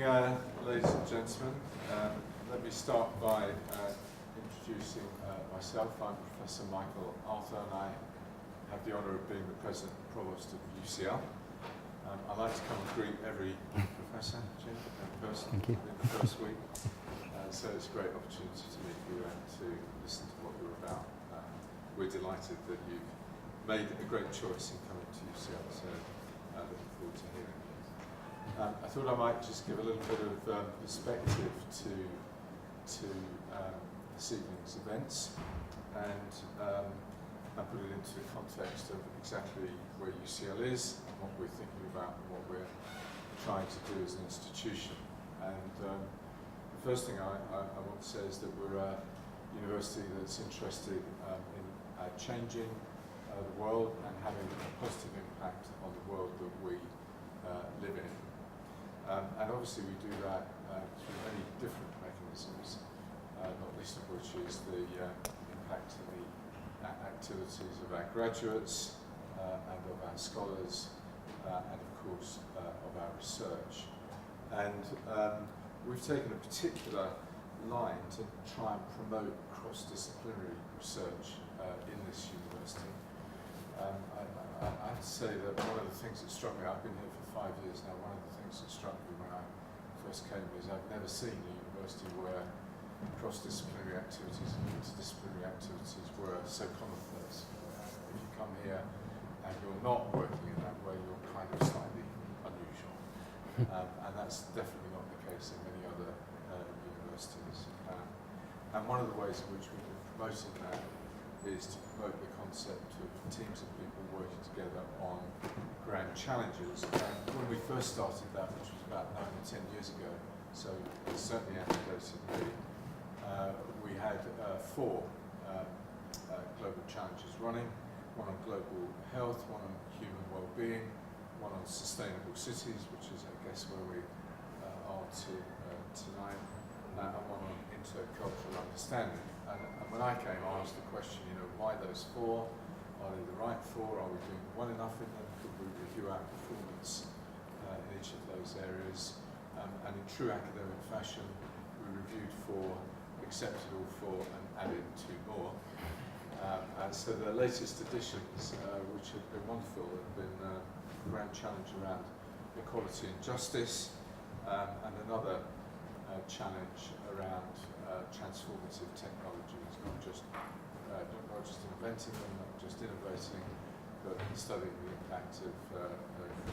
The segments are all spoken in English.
Morning, ladies and gentlemen. Let me start by introducing myself. I'm Professor Michael Arthur, and I have the honour of being the President and Provost of UCL. I like to come and greet every professor, Jim, in person in the first week. So it's a great opportunity to meet you and to listen to what you're about. We're delighted that you've made a great choice in coming to UCL, so looking forward to hearing you. I thought I might just give a little bit of perspective to this evening's events, and I put it into the context of exactly where UCL is and what we're thinking about and what we're trying to do as an institution. And the first thing I want to say is that we're a university that's interested in changing the world and having a positive impact on the world that we live in. And obviously we do that through many different mechanisms, not least of which is the impact in the activities of our graduates and of our scholars and of course of our research. And we've taken a particular line to try and promote cross-disciplinary research in this university. I have to say that one of the things that struck me, I've been here for 5 years now, one of the things that struck me when I first came is I've never seen a university where cross-disciplinary activities and interdisciplinary activities were so commonplace. If you come here and you're not working in that way, you're kind of slightly unusual. And that's definitely not the case in many other universities. And one of the ways in which we've been promoting that is to promote the concept of teams of people working together on grand challenges. And when we first started that, which was about 9 or 10 years ago, so it certainly antedated me, we had 4 global challenges running, one on global health, one on human well-being, one on sustainable cities, which is, I guess, where we are tonight, and one on intercultural understanding. And when I came, I asked the question, why those 4? Are they the right 4? Are we doing well enough in them? Could we review our performance in each of those areas? And in true academic fashion, we reviewed 4, accepted all 4, and added 2 more. So the latest additions, which have been wonderful, have been a grand challenge around equality and justice, and another challenge around transformative technologies, not just inventing them, not just innovating, but studying the impact of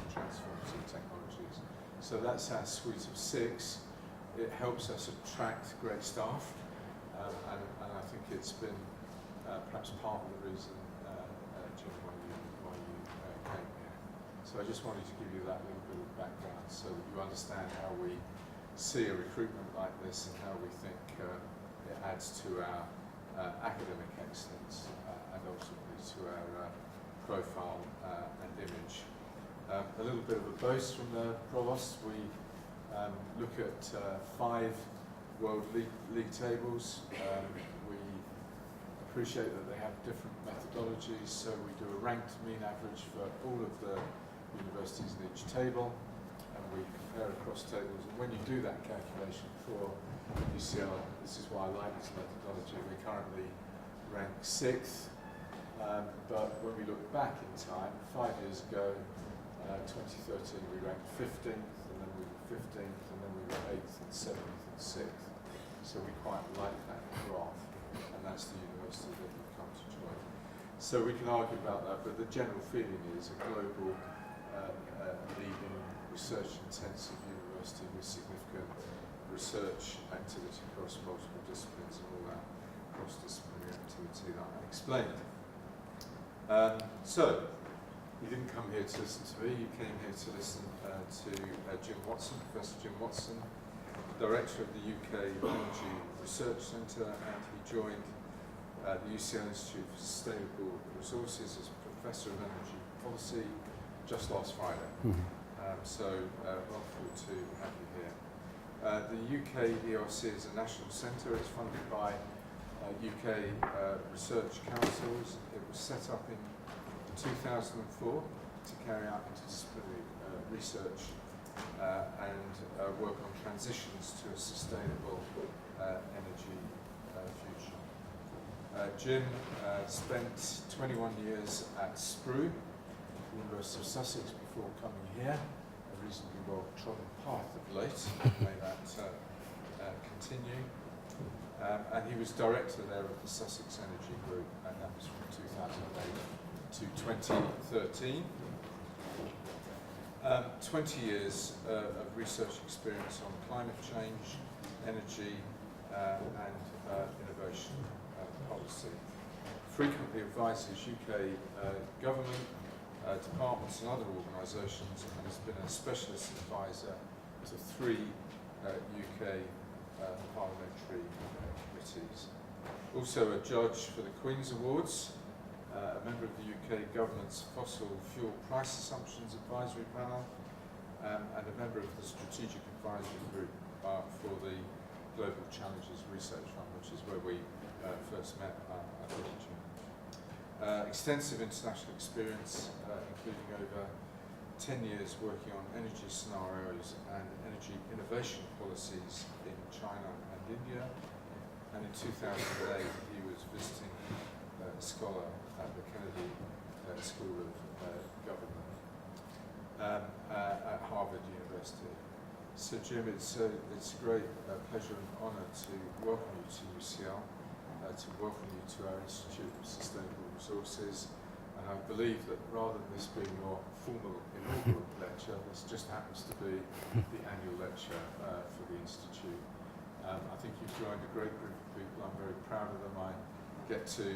transformative technologies. So that's our suite of 6. It helps us attract great staff, and I think it's been perhaps part of the reason, Jim, why you came here. So I just wanted to give you that little bit of background so that you understand how we see a recruitment like this and how we think it adds to our academic excellence and ultimately to our profile and image. A little bit of a boast from the Provost. We look at 5 world league tables. We appreciate that they have different methodologies, so we do a ranked mean average for all of the universities in each table, and we compare across tables. And when you do that calculation for UCL, this is why I like this methodology, we currently rank 6th, but when we look back in time, 5 years ago, 2013, we ranked 15th, and then we were 15th, and then we were 8th and 7th and 6th. So we quite like that graph, and that's the university that we've come to join. So we can argue about that, but the general feeling is a global leading research-intensive university with significant research activity across multiple disciplines and all that cross-disciplinary activity that I explained. So, you didn't come here to listen to me, you came here to listen to Jim Watson, Professor Jim Watson, Director of the UK Energy Research Centre, and he joined the UCL Institute for Sustainable Resources as Professor of Energy Policy just last Friday. So, wonderful to have you here. The UK ERC is a national centre. It's funded by UK research councils. It was set up in 2004 to carry out interdisciplinary research and work on transitions to a sustainable energy future. Jim spent 21 years at SPRU, University of Sussex, before coming here, a reasonably well-trodden path of late. May that continue. And he was director there of the Sussex Energy Group, and that was from 2008 to 2013. 20 years of research experience on climate change, energy, and innovation policy. Frequently advises UK government, departments and other organisations, and has been a specialist advisor to 3 UK parliamentary committees. Also a judge for the Queen's Awards, a member of the UK government's Fossil Fuel Price Assumptions Advisory Panel, and a member of the Strategic Advisory Group for the Global Challenges Research Fund, which is where we first met, I think, in June. Extensive international experience, including over 10 years working on energy scenarios and energy innovation policies in China and India. And in 2008, he was visiting scholar at the Kennedy School of Government at Harvard University. So Jim, it's a great pleasure and honour to welcome you to UCL, to welcome you to our Institute of Sustainable Resources. And I believe that rather than this being your formal inaugural lecture, this just happens to be the annual lecture for the Institute. I think you've joined a great group of people. I'm very proud of them. I get to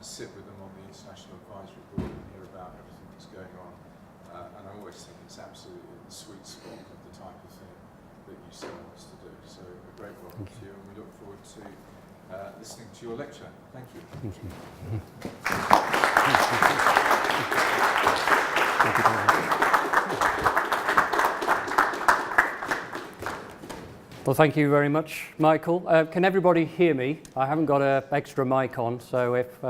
sit with them on the International Advisory Board and hear about everything that's going on. And I always think it's absolutely the sweet spot of the type of thing that UCL wants to do. So a great welcome to you, and we look forward to listening to your lecture. Thank you. Thank you. Well, thank you very much, Michael. Can everybody hear me? I haven't got an extra mic on, so if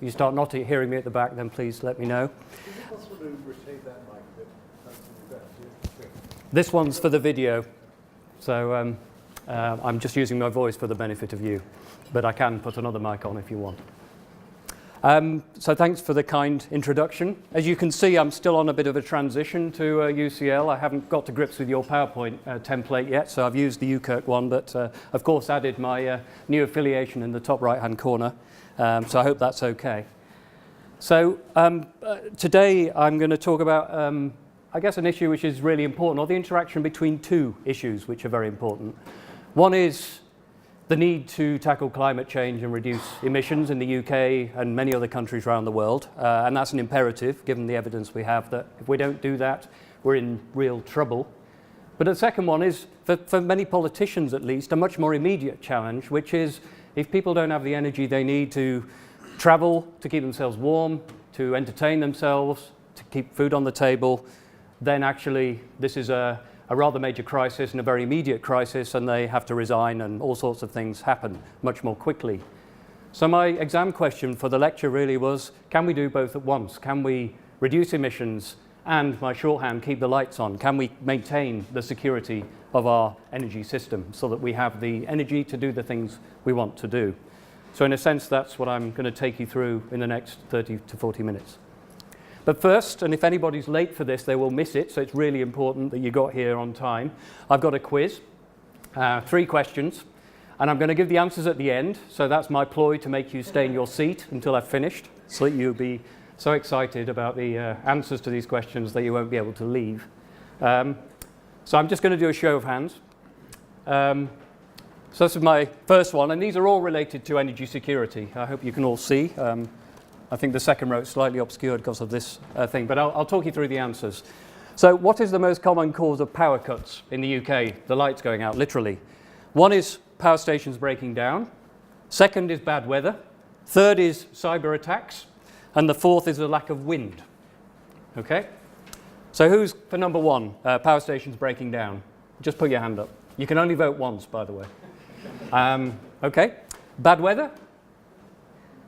you start not hearing me at the back, then please let me know. Is it possible to rotate that mic a bit? That's better. This one's for the video, so I'm just using my voice for the benefit of you, but I can put another mic on if you want. So thanks for the kind introduction. As you can see, I'm still on a bit of a transition to UCL. I haven't got to grips with your PowerPoint template yet, so I've used the UKirk one, but of course added my new affiliation in the top right-hand corner. So I hope that's okay. So today I'm going to talk about, I guess, an issue which is really important, or the interaction between 2 issues which are very important. One is the need to tackle climate change and reduce emissions in the UK and many other countries around the world. And that's an imperative, given the evidence we have that if we don't do that, we're in real trouble. But the second one is, for many politicians at least, a much more immediate challenge, which is if people don't have the energy they need to travel, to keep themselves warm, to entertain themselves, to keep food on the table, then actually this is a rather major crisis and a very immediate crisis, and they have to resign and all sorts of things happen much more quickly. So my exam question for the lecture really was, can we do both at once? Can we reduce emissions and, my shorthand, keep the lights on? Can we maintain the security of our energy system so that we have the energy to do the things we want to do? So in a sense, that's what I'm going to take you through in the next 30 to 40 minutes. But first, and if anybody's late for this, they will miss it, so it's really important that you got here on time. I've got a quiz, 3 questions, and I'm going to give the answers at the end. So that's my ploy to make you stay in your seat until I've finished, so that you'll be so excited about the answers to these questions that you won't be able to leave. So I'm just going to do a show of hands. So this is my first one, and these are all related to energy security. I hope you can all see. I think the second row is slightly obscured because of this thing, but I'll talk you through the answers. So what is the most common cause of power cuts in the UK? The lights going out, literally. One is power stations breaking down. Second is bad weather. Third is cyber attacks. And the fourth is a lack of wind. Okay? So who's for number 1, power stations breaking down? Just put your hand up. You can only vote once, by the way. Okay. Bad weather?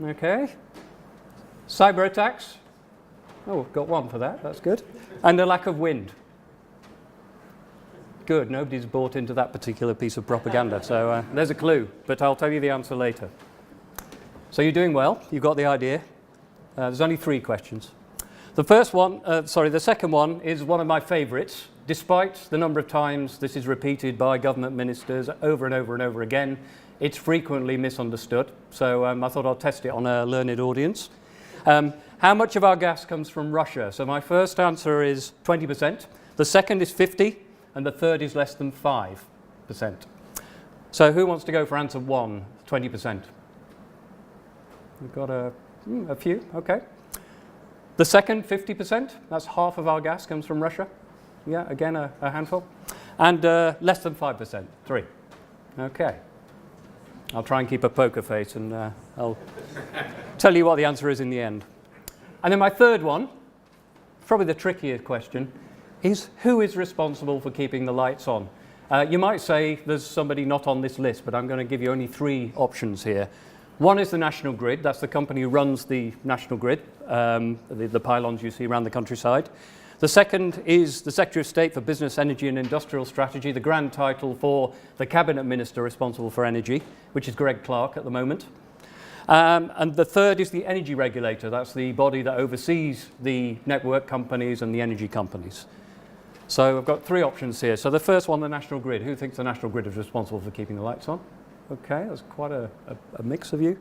Okay. Cyber attacks? Oh, we've got 1 for that. That's good. And a lack of wind. good. Nobody's bought into that particular piece of propaganda. So there's a clue, but I'll tell you the answer later. So you're doing well. You've got the idea. There's only 3 questions. The second one is one of my favourites. Despite the number of times this is repeated by government ministers over and over and over again, it's frequently misunderstood. So I thought I'd test it on a learned audience. How much of our gas comes from Russia? So my first answer is 20%. The second is 50%, and the third is less than 5%. So who wants to go for answer 1, 20%? We've got a few, okay. The second, 50%, that's half of our gas comes from Russia. Yeah, again, a handful. And less than 5%, 3. Okay. I'll try and keep a poker face and I'll tell you what the answer is in the end. And then my third one, probably the trickier question, is who is responsible for keeping the lights on? You might say there's somebody not on this list, but I'm going to give you only 3 options here. One is the National Grid. That's the company who runs the National Grid, the pylons you see around the countryside. The second is the Secretary of State for Business, Energy and Industrial Strategy, the grand title for the Cabinet Minister responsible for energy, which is Greg Clark at the moment. And the third is the energy regulator. That's the body that oversees the network companies and the energy companies. So I've got 3 options here. So the first one, the National Grid. Who thinks the National Grid is responsible for keeping the lights on? Okay, that's quite a mix of you.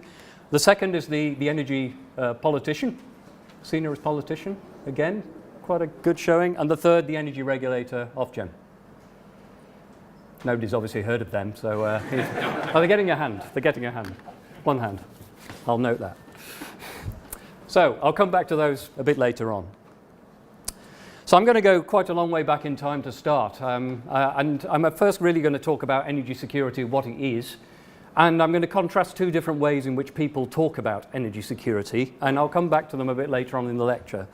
The second is the energy politician, senior politician, again, quite a good showing. And the third, the energy regulator, Ofgem. Nobody's obviously heard of them, so oh, they're getting a hand. They're getting a hand. 1 hand. I'll note that. So I'll come back to those a bit later on. So I'm going to go quite a long way back in time to start. And I'm at first really going to talk about energy security, what it is. And I'm going to contrast 2 different ways in which people talk about energy security. And I'll come back to them a bit later on in the lecture.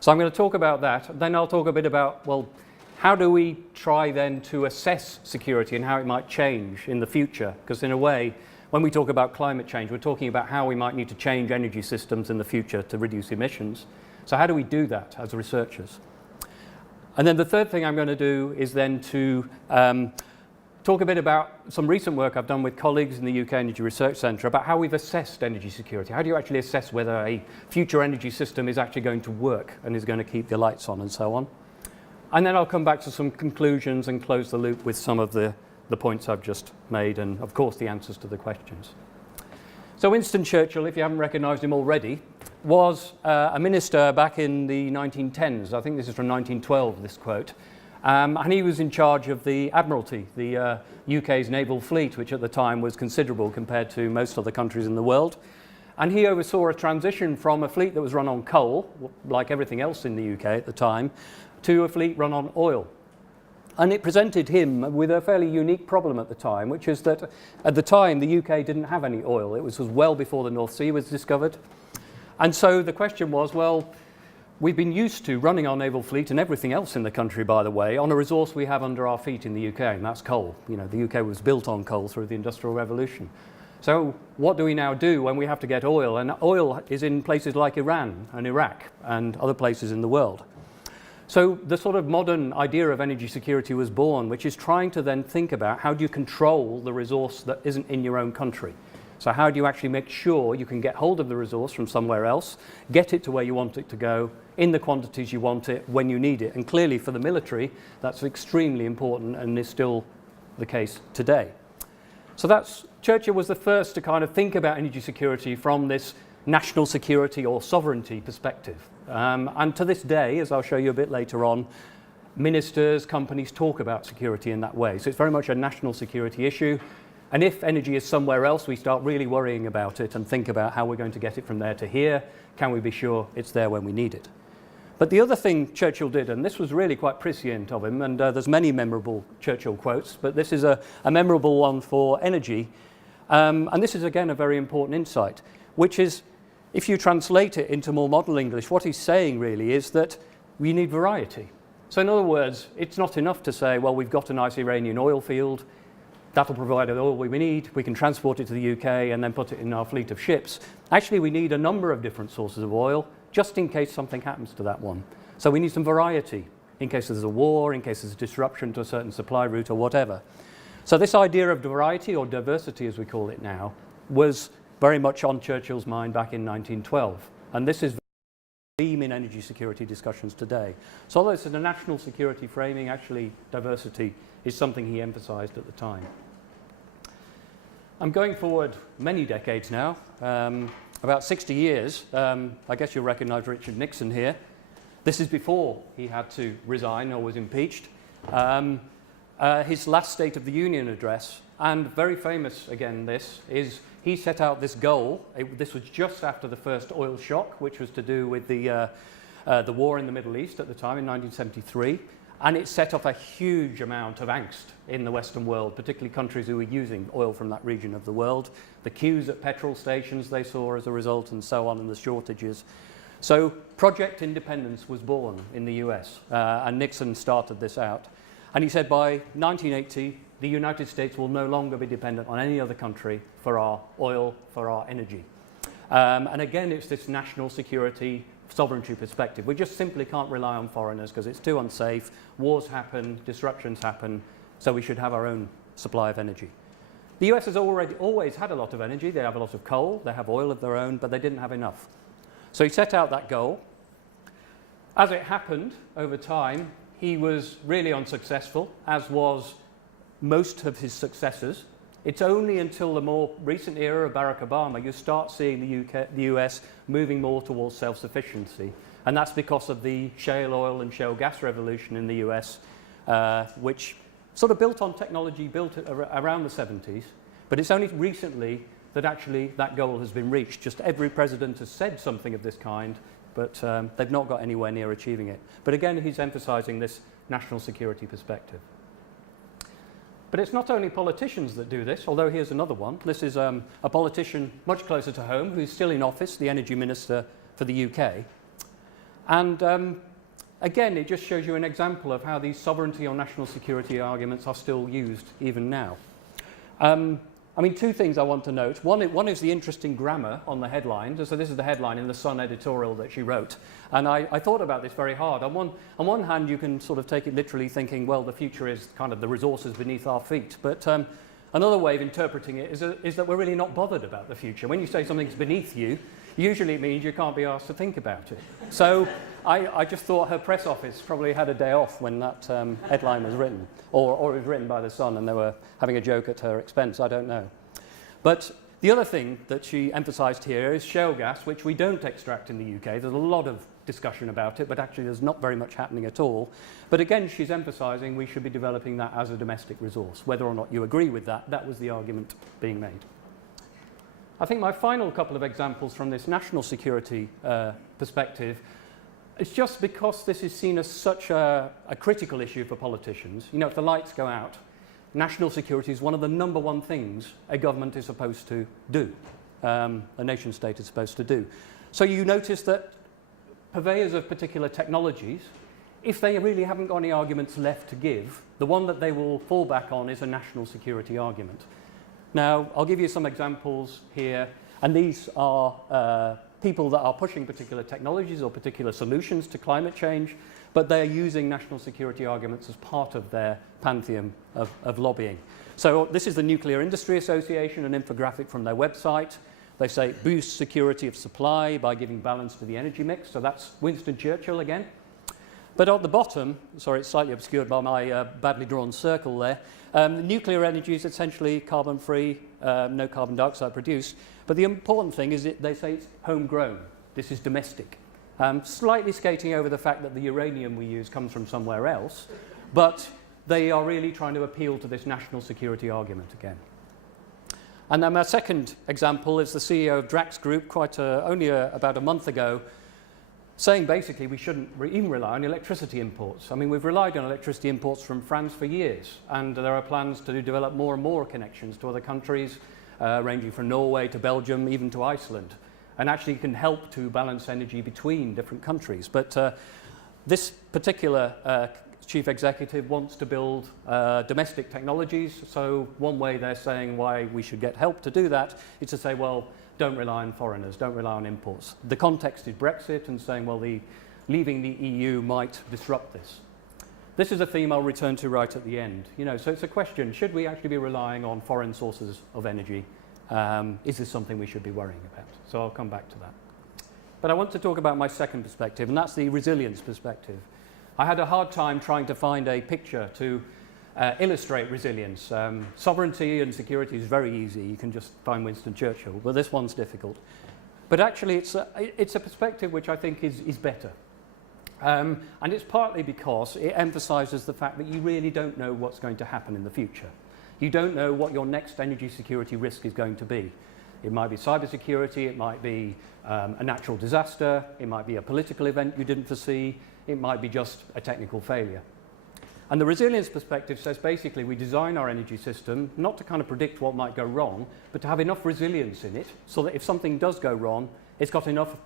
So I'm going to talk about that. Then I'll talk a bit about, well, how do we try then to assess security and how it might change in the future? Because in a way, when we talk about climate change, we're talking about how we might need to change energy systems in the future to reduce emissions. So how do we do that as researchers? And then the third thing I'm going to do is then to talk a bit about some recent work I've done with colleagues in the UK Energy Research Centre about how we've assessed energy security. How do you actually assess whether a future energy system is actually going to work and is going to keep the lights on and so on? And then I'll come back to some conclusions and close the loop with some of the points I've just made and, of course, the answers to the questions. So Winston Churchill, if you haven't recognised him already, was a minister back in the 1910s. I think this is from 1912, this quote. And he was in charge of the Admiralty, the UK's naval fleet, which at the time was considerable compared to most other countries in the world. And he oversaw a transition from a fleet that was run on coal, like everything else in the UK at the time, to a fleet run on oil. And it presented him with a fairly unique problem at the time, which is that at the time the UK didn't have any oil. It was well before the North Sea was discovered. And so the question was, well, we've been used to running our naval fleet and everything else in the country, by the way, on a resource we have under our feet in the UK, and that's coal. You know, the UK was built on coal through the Industrial Revolution. So what do we now do when we have to get oil? And oil is in places like Iran and Iraq and other places in the world. So the sort of modern idea of energy security was born, which is trying to then think about how do you control the resource that isn't in your own country. So how do you actually make sure you can get hold of the resource from somewhere else, get it to where you want it to go, in the quantities you want it, when you need it. And clearly for the military, that's extremely important and is still the case today. So Churchill was the first to kind of think about energy security from this national security or sovereignty perspective. And to this day, as I'll show you a bit later on, ministers, companies talk about security in that way. So it's very much a national security issue. And if energy is somewhere else, we start really worrying about it and think about how we're going to get it from there to here. Can we be sure it's there when we need it? But the other thing Churchill did, and this was really quite prescient of him, and there's many memorable Churchill quotes, but this is a memorable one for energy. And this is, again, a very important insight, which is, if you translate it into more modern English, what he's saying really is that we need variety. So in other words, it's not enough to say, well, we've got a nice Iranian oil field, that'll provide the oil we need, we can transport it to the UK and then put it in our fleet of ships. Actually, we need a number of different sources of oil, just in case something happens to that one. So we need some variety in case there's a war, in case there's a disruption to a certain supply route or whatever. So this idea of variety, or diversity as we call it now, was very much on Churchill's mind back in 1912. And this is the theme in energy security discussions today. So although it's in a national security framing, actually diversity is something he emphasized at the time. I'm going forward many decades now, about 60 years. I guess you'll recognize Richard Nixon here. This is before he had to resign or was impeached. His last State of the Union address, and very famous again this, is he set out this goal. This was just after the first oil shock, which was to do with the war in the Middle East at the time in 1973. And it set off a huge amount of angst in the Western world, particularly countries who were using oil from that region of the world. The queues at petrol stations they saw as a result, and so on, and the shortages. So Project Independence was born in the US, and Nixon started this out. And he said by 1980, the United States will no longer be dependent on any other country for our oil, for our energy. And again, it's this national security sovereignty perspective. We just simply can't rely on foreigners because it's too unsafe. Wars happen, disruptions happen, so we should have our own supply of energy. The US has always had a lot of energy. They have a lot of coal, they have oil of their own, but they didn't have enough. So he set out that goal. As it happened over time, he was really unsuccessful, as was most of his successors. It's only until the more recent era of Barack Obama you start seeing the US moving more towards self-sufficiency. And that's because of the shale oil and shale gas revolution in the US, which sort of built on technology built around the 70s. But it's only recently that actually that goal has been reached. Just every president has said something of this kind, but they've not got anywhere near achieving it. But again, he's emphasizing this national security perspective. But it's not only politicians that do this, although here's another one. This is a politician much closer to home who's still in office, the Energy Minister for the UK. And again, it just shows you an example of how these sovereignty or national security arguments are still used even now. I mean, two things I want to note. One is the interesting grammar on the headline. So this is the headline in the Sun editorial that she wrote. And I thought about this very hard. On one hand, you can sort of take it literally thinking, well, the future is kind of the resources beneath our feet. But another way of interpreting it is that we're really not bothered about the future. When you say something's beneath you, usually it means you can't be asked to think about it. So I just thought her press office probably had a day off when that headline was written, or it was written by the Sun and they were having a joke at her expense, I don't know. But the other thing that she emphasised here is shale gas, which we don't extract in the UK. There's a lot of discussion about it, but actually there's not very much happening at all. But again, she's emphasising we should be developing that as a domestic resource. Whether or not you agree with that, that was the argument being made. I think my final couple of examples from this national security perspective, it's just because this is seen as such a critical issue for politicians. You know, if the lights go out, national security is one of the number one things a government is supposed to do, a nation state is supposed to do. So you notice that purveyors of particular technologies, if they really haven't got any arguments left to give, the one that they will fall back on is a national security argument. Now, I'll give you some examples here, and these are people that are pushing particular technologies or particular solutions to climate change, but they're using national security arguments as part of their pantheon of lobbying. So this is the Nuclear Industry Association, an infographic from their website. They say it boosts security of supply by giving balance to the energy mix. So that's Winston Churchill again. But at the bottom, sorry, it's slightly obscured by my badly drawn circle there, nuclear energy is essentially carbon-free, no carbon dioxide produced. But the important thing is that they say it's homegrown. This is domestic. Slightly skating over the fact that the uranium we use comes from somewhere else, but they are really trying to appeal to this national security argument again. And then my second example is the CEO of Drax Group, only about a month ago, saying basically we shouldn't even rely on electricity imports. I mean, we've relied on electricity imports from France for years, and there are plans to develop more and more connections to other countries, ranging from Norway to Belgium, even to Iceland, and actually can help to balance energy between different countries. But this particular chief executive wants to build domestic technologies, so one way they're saying why we should get help to do that is to say, well, don't rely on foreigners, don't rely on imports. The context is Brexit and saying, well, leaving the EU might disrupt this. This is a theme I'll return to right at the end. So it's a question, should we actually be relying on foreign sources of energy? Is this something we should be worrying about? So I'll come back to that. But I want to talk about my second perspective, and that's the resilience perspective. I had a hard time trying to find a picture to illustrate resilience. Sovereignty and security is very easy. You can just find Winston Churchill, but this one's difficult. But actually, it's a perspective which I think is better. And it's partly because it emphasises the fact that you really don't know what's going to happen in the future. You don't know what your next energy security risk is going to be. It might be cybersecurity, it might be a natural disaster, it might be a political event you didn't foresee, it might be just a technical failure. And the resilience perspective says basically we design our energy system not to kind of predict what might go wrong, but to have enough resilience in it so that if something does go wrong, it's got enough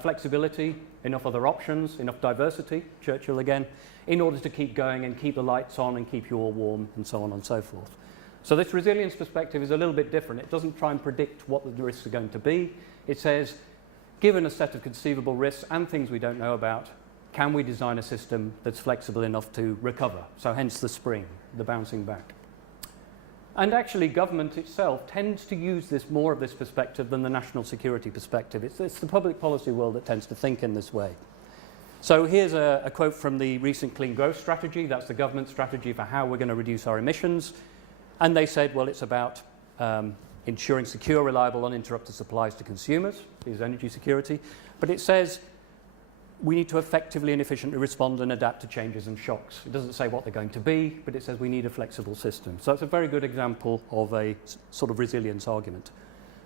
flexibility, enough other options, enough diversity, Churchill again, in order to keep going and keep the lights on and keep you all warm and so on and so forth. So this resilience perspective is a little bit different. It doesn't try and predict what the risks are going to be. It says, given a set of conceivable risks and things we don't know about, can we design a system that's flexible enough to recover? So hence the spring, the bouncing back. And actually, government itself tends to use more of this perspective than the national security perspective. It's the public policy world that tends to think in this way. So here's a quote from the recent Clean Growth Strategy. That's the government strategy for how we're going to reduce our emissions. And they said, well, it's about ensuring secure, reliable, uninterrupted supplies to consumers, is energy security. But it says we need to effectively and efficiently respond and adapt to changes and shocks. It doesn't say what they're going to be, but it says we need a flexible system. So it's a very good example of a sort of resilience argument.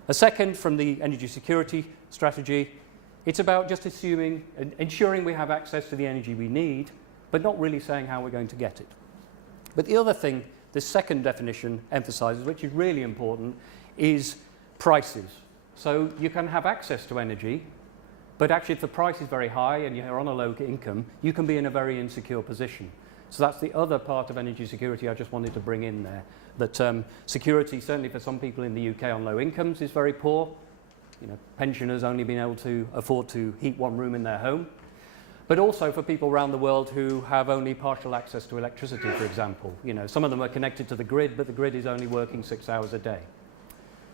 A second from the energy security strategy, it's about just ensuring we have access to the energy we need, but not really saying how we're going to get it. But the other thing this second definition emphasises, which is really important, is prices. So you can have access to energy, but actually if the price is very high and you're on a low income, you can be in a very insecure position. So that's the other part of energy security I just wanted to bring in there. That security, certainly for some people in the UK on low incomes, is very poor. Pensioners only being able to afford to heat one room in their home. But also for people around the world who have only partial access to electricity, for example. Some of them are connected to the grid, but the grid is only working 6 hours a day.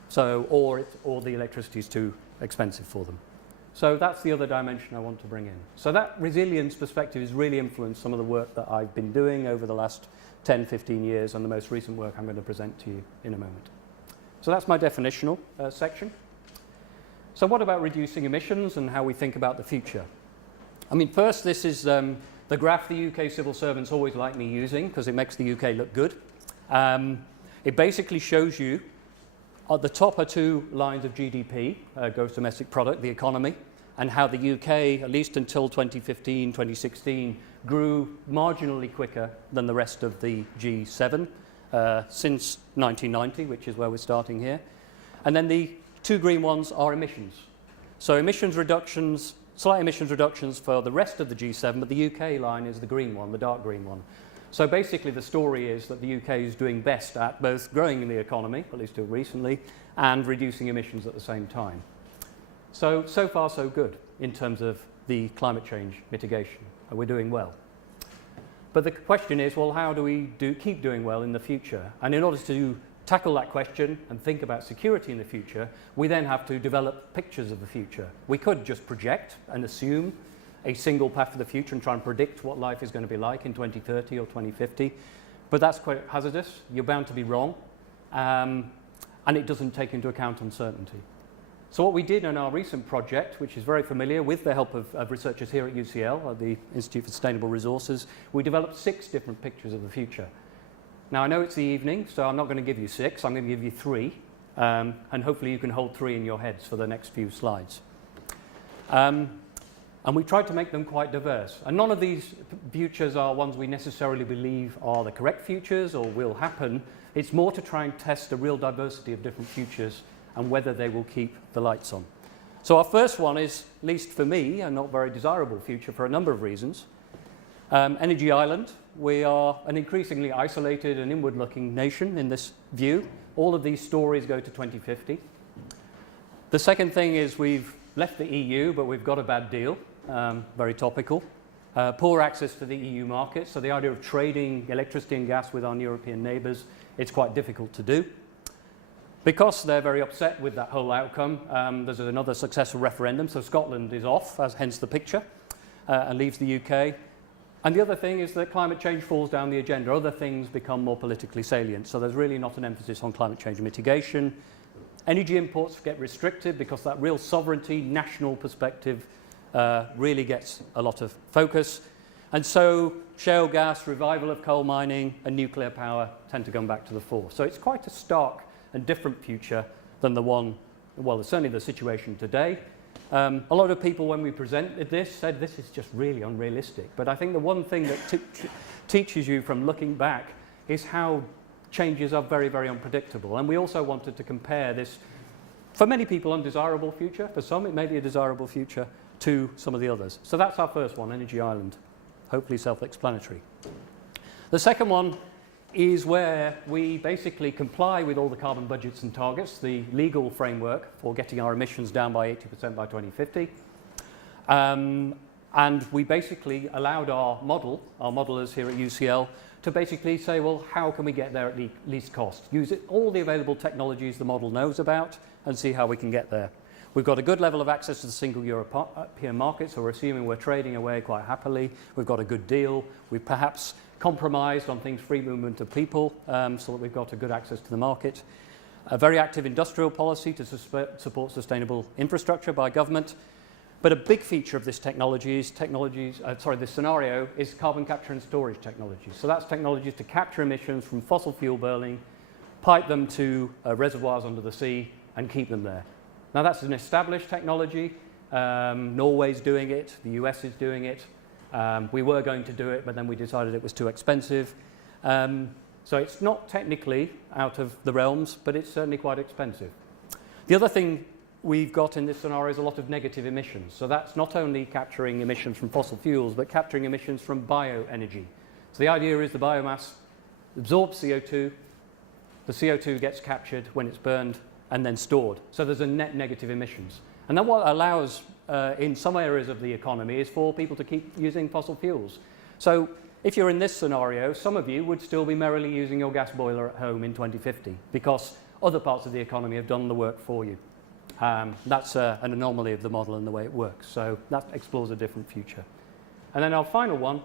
So, or the electricity is too expensive for them. So that's the other dimension I want to bring in. So that resilience perspective has really influenced some of the work that I've been doing over the last 10, 15 years, and the most recent work I'm going to present to you in a moment. So that's my definitional section. So what about reducing emissions and how we think about the future? First, this is the graph the UK civil servants always like me using because it makes the UK look good. It basically shows you, at the top are two lines of GDP, gross domestic product, the economy, and how the UK, at least until 2015, 2016, grew marginally quicker than the rest of the G7 since 1990, which is where we're starting here. And then the two green ones are emissions. So emissions reductions, slight emissions reductions for the rest of the G7, but the UK line is the green one, the dark green one. So basically the story is that the UK is doing best at both growing the economy, at least till recently, and reducing emissions at the same time. So far so good in terms of the climate change mitigation. We're doing well. But the question is, well, how do we keep doing well in the future? And in order to tackle that question and think about security in the future, we then have to develop pictures of the future. We could just project and assume a single path for the future and try and predict what life is going to be like in 2030 or 2050. But that's quite hazardous. You're bound to be wrong. And it doesn't take into account uncertainty. So what we did in our recent project, which is very familiar with the help of researchers here at UCL, at the Institute for Sustainable Resources, we developed 6 different pictures of the future. Now, I know it's the evening, so I'm not going to give you 6. I'm going to give you 3. And hopefully you can hold 3 in your heads for the next few slides. And we tried to make them quite diverse. And none of these futures are ones we necessarily believe are the correct futures or will happen. It's more to try and test the real diversity of different futures and whether they will keep the lights on. So our first one is, at least for me, a not very desirable future for a number of reasons. Energy island. We are an increasingly isolated and inward-looking nation in this view. All of these stories go to 2050. The second thing is we've left the EU, but we've got a bad deal. Very topical. poor access to the EU market, so the idea of trading electricity and gas with our European neighbours, it's quite difficult to do. Because they're very upset with that whole outcome, there's another successful referendum, so Scotland is off, hence the picture, and leaves the UK. And the other thing is that climate change falls down the agenda. Other things become more politically salient, so there's really not an emphasis on climate change mitigation. Energy imports get restricted because that real sovereignty, national perspective really gets a lot of focus. And so shale gas, revival of coal mining and nuclear power tend to come back to the fore. So it's quite a stark and different future than the one, well, certainly the situation today. A lot of people, when we presented this, said this is just really unrealistic. But I think the one thing that teaches you from looking back is how changes are very, very unpredictable. And we also wanted to compare this, for many people, undesirable future. For some, it may be a desirable future to some of the others. So that's our first one, Energy Island. Hopefully self-explanatory. The second one is where we basically comply with all the carbon budgets and targets, the legal framework for getting our emissions down by 80% by 2050. And we basically allowed our modelers here at UCL, to basically say, well, how can we get there at the least cost? Use all the available technologies the model knows about and see how we can get there. We've got a good level of access to the single European market, so we're assuming we're trading away quite happily. We've got a good deal. We've perhaps compromised on things, free movement of people, so that we've got a good access to the market. A very active industrial policy to support sustainable infrastructure by government. But a big feature of this this scenario is carbon capture and storage technologies. So that's technologies to capture emissions from fossil fuel burning, pipe them to reservoirs under the sea and keep them there. Now that's an established technology. Norway's doing it, the US is doing it. We were going to do it, but then we decided it was too expensive. So it's not technically out of the realms, but it's certainly quite expensive. The other thing we've got in this scenario is a lot of negative emissions. So that's not only capturing emissions from fossil fuels, but capturing emissions from bioenergy. So the idea is the biomass absorbs CO2, the CO2 gets captured when it's burned and then stored. So there's a net negative emissions. And then what allows in some areas of the economy is for people to keep using fossil fuels. So if you're in this scenario, some of you would still be merrily using your gas boiler at home in 2050 because other parts of the economy have done the work for you. That's an anomaly of the model and the way it works. So that explores a different future. And then our final one,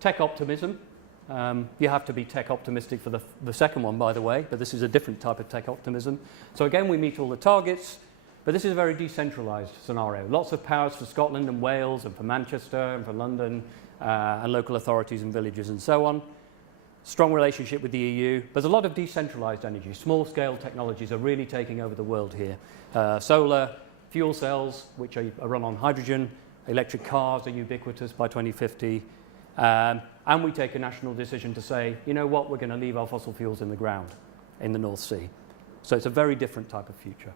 tech optimism. You have to be tech optimistic for the second one, by the way, but this is a different type of tech optimism. So again, we meet all the targets, but this is a very decentralised scenario. Lots of powers for Scotland and Wales and for Manchester and for London and local authorities and villages and so on. Strong relationship with the EU. There's a lot of decentralised energy. Small-scale technologies are really taking over the world here. Solar, fuel cells, which are run on hydrogen, electric cars are ubiquitous by 2050. And we take a national decision to say, you know what, we're going to leave our fossil fuels in the ground in the North Sea. So it's a very different type of future.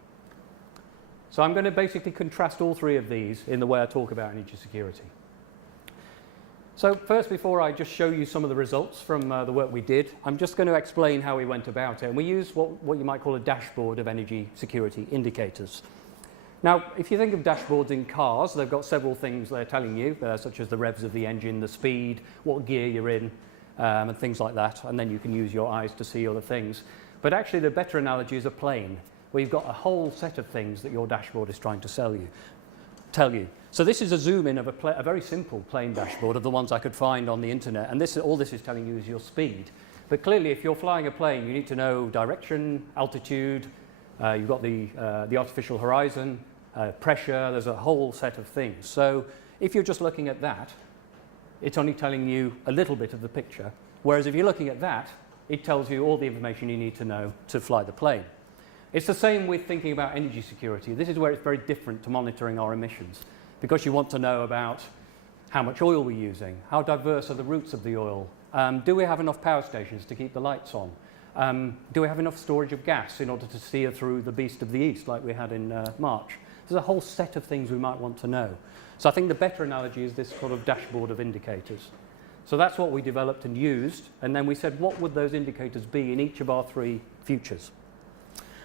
So I'm going to basically contrast all three of these in the way I talk about energy security. So first, before I just show you some of the results from the work we did, I'm just going to explain how we went about it. And we used what you might call a dashboard of energy security indicators. Now, if you think of dashboards in cars, they've got several things they're telling you, such as the revs of the engine, the speed, what gear you're in, and things like that. And then you can use your eyes to see other things. But actually, the better analogy is a plane, where you've got a whole set of things that your dashboard is trying to tell you. So this is a zoom in of a very simple plane dashboard of the ones I could find on the internet. And all this is telling you is your speed. But clearly, if you're flying a plane, you need to know direction, altitude, you've got the artificial horizon, pressure, there's a whole set of things. So if you're just looking at that, it's only telling you a little bit of the picture. Whereas if you're looking at that, it tells you all the information you need to know to fly the plane. It's the same with thinking about energy security. This is where it's very different to monitoring our emissions, because you want to know about how much oil we're using, how diverse are the routes of the oil, do we have enough power stations to keep the lights on, do we have enough storage of gas in order to steer through the beast of the east like we had in March. There's a whole set of things we might want to know. So I think the better analogy is this sort of dashboard of indicators. So that's what we developed and used, and then we said what would those indicators be in each of our three futures.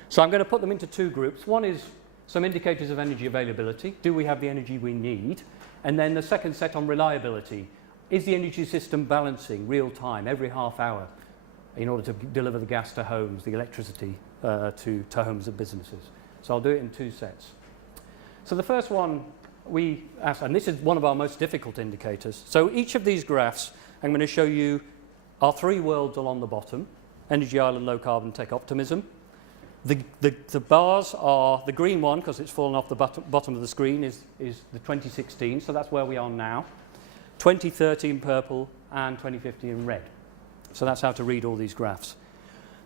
So I'm going to put them into two groups. One is some indicators of energy availability. Do we have the energy we need? And then the second set on reliability. is the energy system balancing real time, every half hour, in order to deliver the gas to homes, the electricity to homes and businesses? So I'll do it in two sets. So the first one we asked, and this is one of our most difficult indicators. So each of these graphs, I'm going to show you our three worlds along the bottom: Energy Island, Low Carbon, Tech Optimism. The bars are, the green one, because it's fallen off the bottom of the screen, is the 2016, so that's where we are now. 2030 in purple and 2050 in red. So that's how to read all these graphs.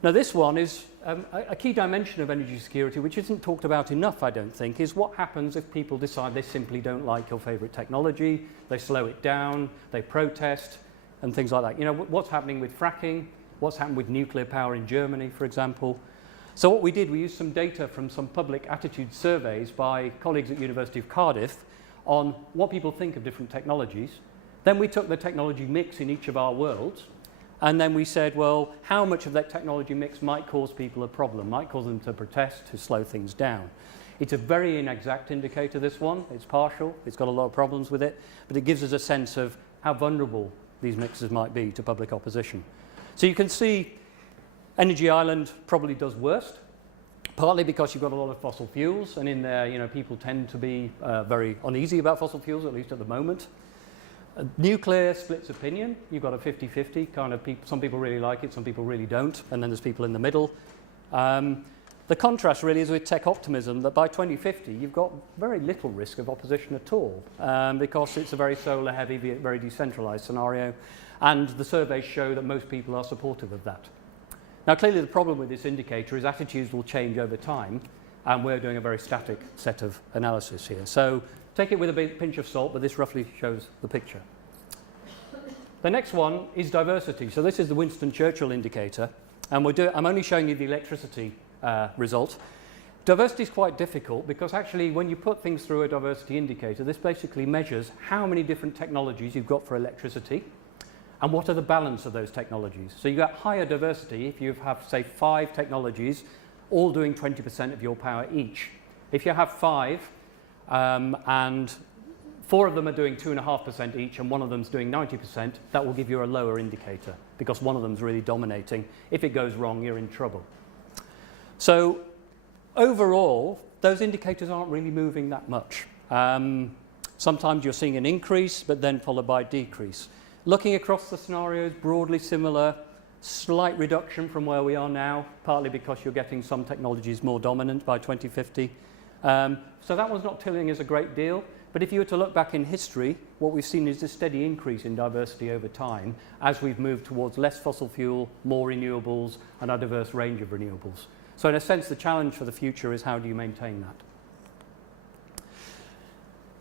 Now this one is a key dimension of energy security, which isn't talked about enough, I don't think, is what happens if people decide they simply don't like your favourite technology, they slow it down, they protest, and things like that. You know, what's happening with fracking, what's happened with nuclear power in Germany, for example. So what we did, we used some data from some public attitude surveys by colleagues at University of Cardiff on what people think of different technologies. Then we took the technology mix in each of our worlds, and then we said, well, how much of that technology mix might cause people a problem, might cause them to protest, to slow things down. It's a very inexact indicator, this one. It's partial, it's got a lot of problems with it, but it gives us a sense of how vulnerable these mixes might be to public opposition. So you can see Energy Island probably does worst, partly because you've got a lot of fossil fuels, and in there, you know, people tend to be very uneasy about fossil fuels, at least at the moment. Nuclear splits opinion. You've got a 50-50 kind of people. Some people really like it, some people really don't, and then there's people in the middle. The contrast really is with tech optimism, that by 2050 you've got very little risk of opposition at all, because it's a very solar heavy, very decentralized scenario, and the surveys show that most people are supportive of that. Now clearly the problem with this indicator is attitudes will change over time, and we're doing a very static set of analysis here. So take it with a pinch of salt, but this roughly shows the picture. The next one is diversity. So this is the Winston Churchill indicator, and I'm only showing you the electricity result. Diversity is quite difficult because actually when you put things through a diversity indicator, this basically measures how many different technologies you've got for electricity and what are the balance of those technologies. So you get higher diversity if you have, say, 5 technologies all doing 20% of your power each. If you have 5 and 4 of them are doing 2.5% each and one of them's doing 90%, that will give you a lower indicator because one of them's really dominating. If it goes wrong, you're in trouble. So overall, those indicators aren't really moving that much. Sometimes you're seeing an increase, but then followed by a decrease. Looking across the scenarios, broadly similar, slight reduction from where we are now, partly because you're getting some technologies more dominant by 2050. So that one's not telling us a great deal, but if you were to look back in history, what we've seen is a steady increase in diversity over time as we've moved towards less fossil fuel, more renewables, and a diverse range of renewables. So in a sense, the challenge for the future is how do you maintain that?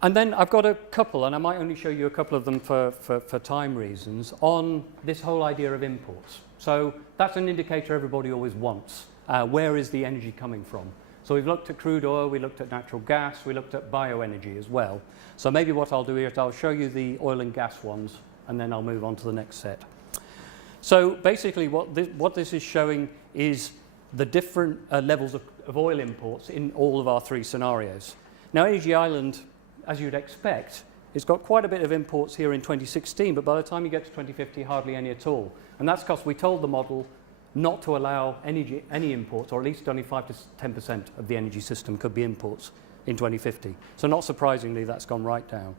And then I've got a couple, and I might only show you a couple of them for time reasons, on this whole idea of imports. So that's an indicator everybody always wants. Where is the energy coming from? So we've looked at crude oil, we looked at natural gas, we looked at bioenergy as well. So maybe what I'll do here is I'll show you the oil and gas ones, and then I'll move on to the next set. So basically what this is showing is the different levels of oil imports in all of our 3 scenarios. Now Energy Island, as you'd expect, it's got quite a bit of imports here in 2016, but by the time you get to 2050, hardly any at all. And that's because we told the model not to allow any imports, or at least only 5 to 10% of the energy system could be imports in 2050. So not surprisingly, that's gone right down.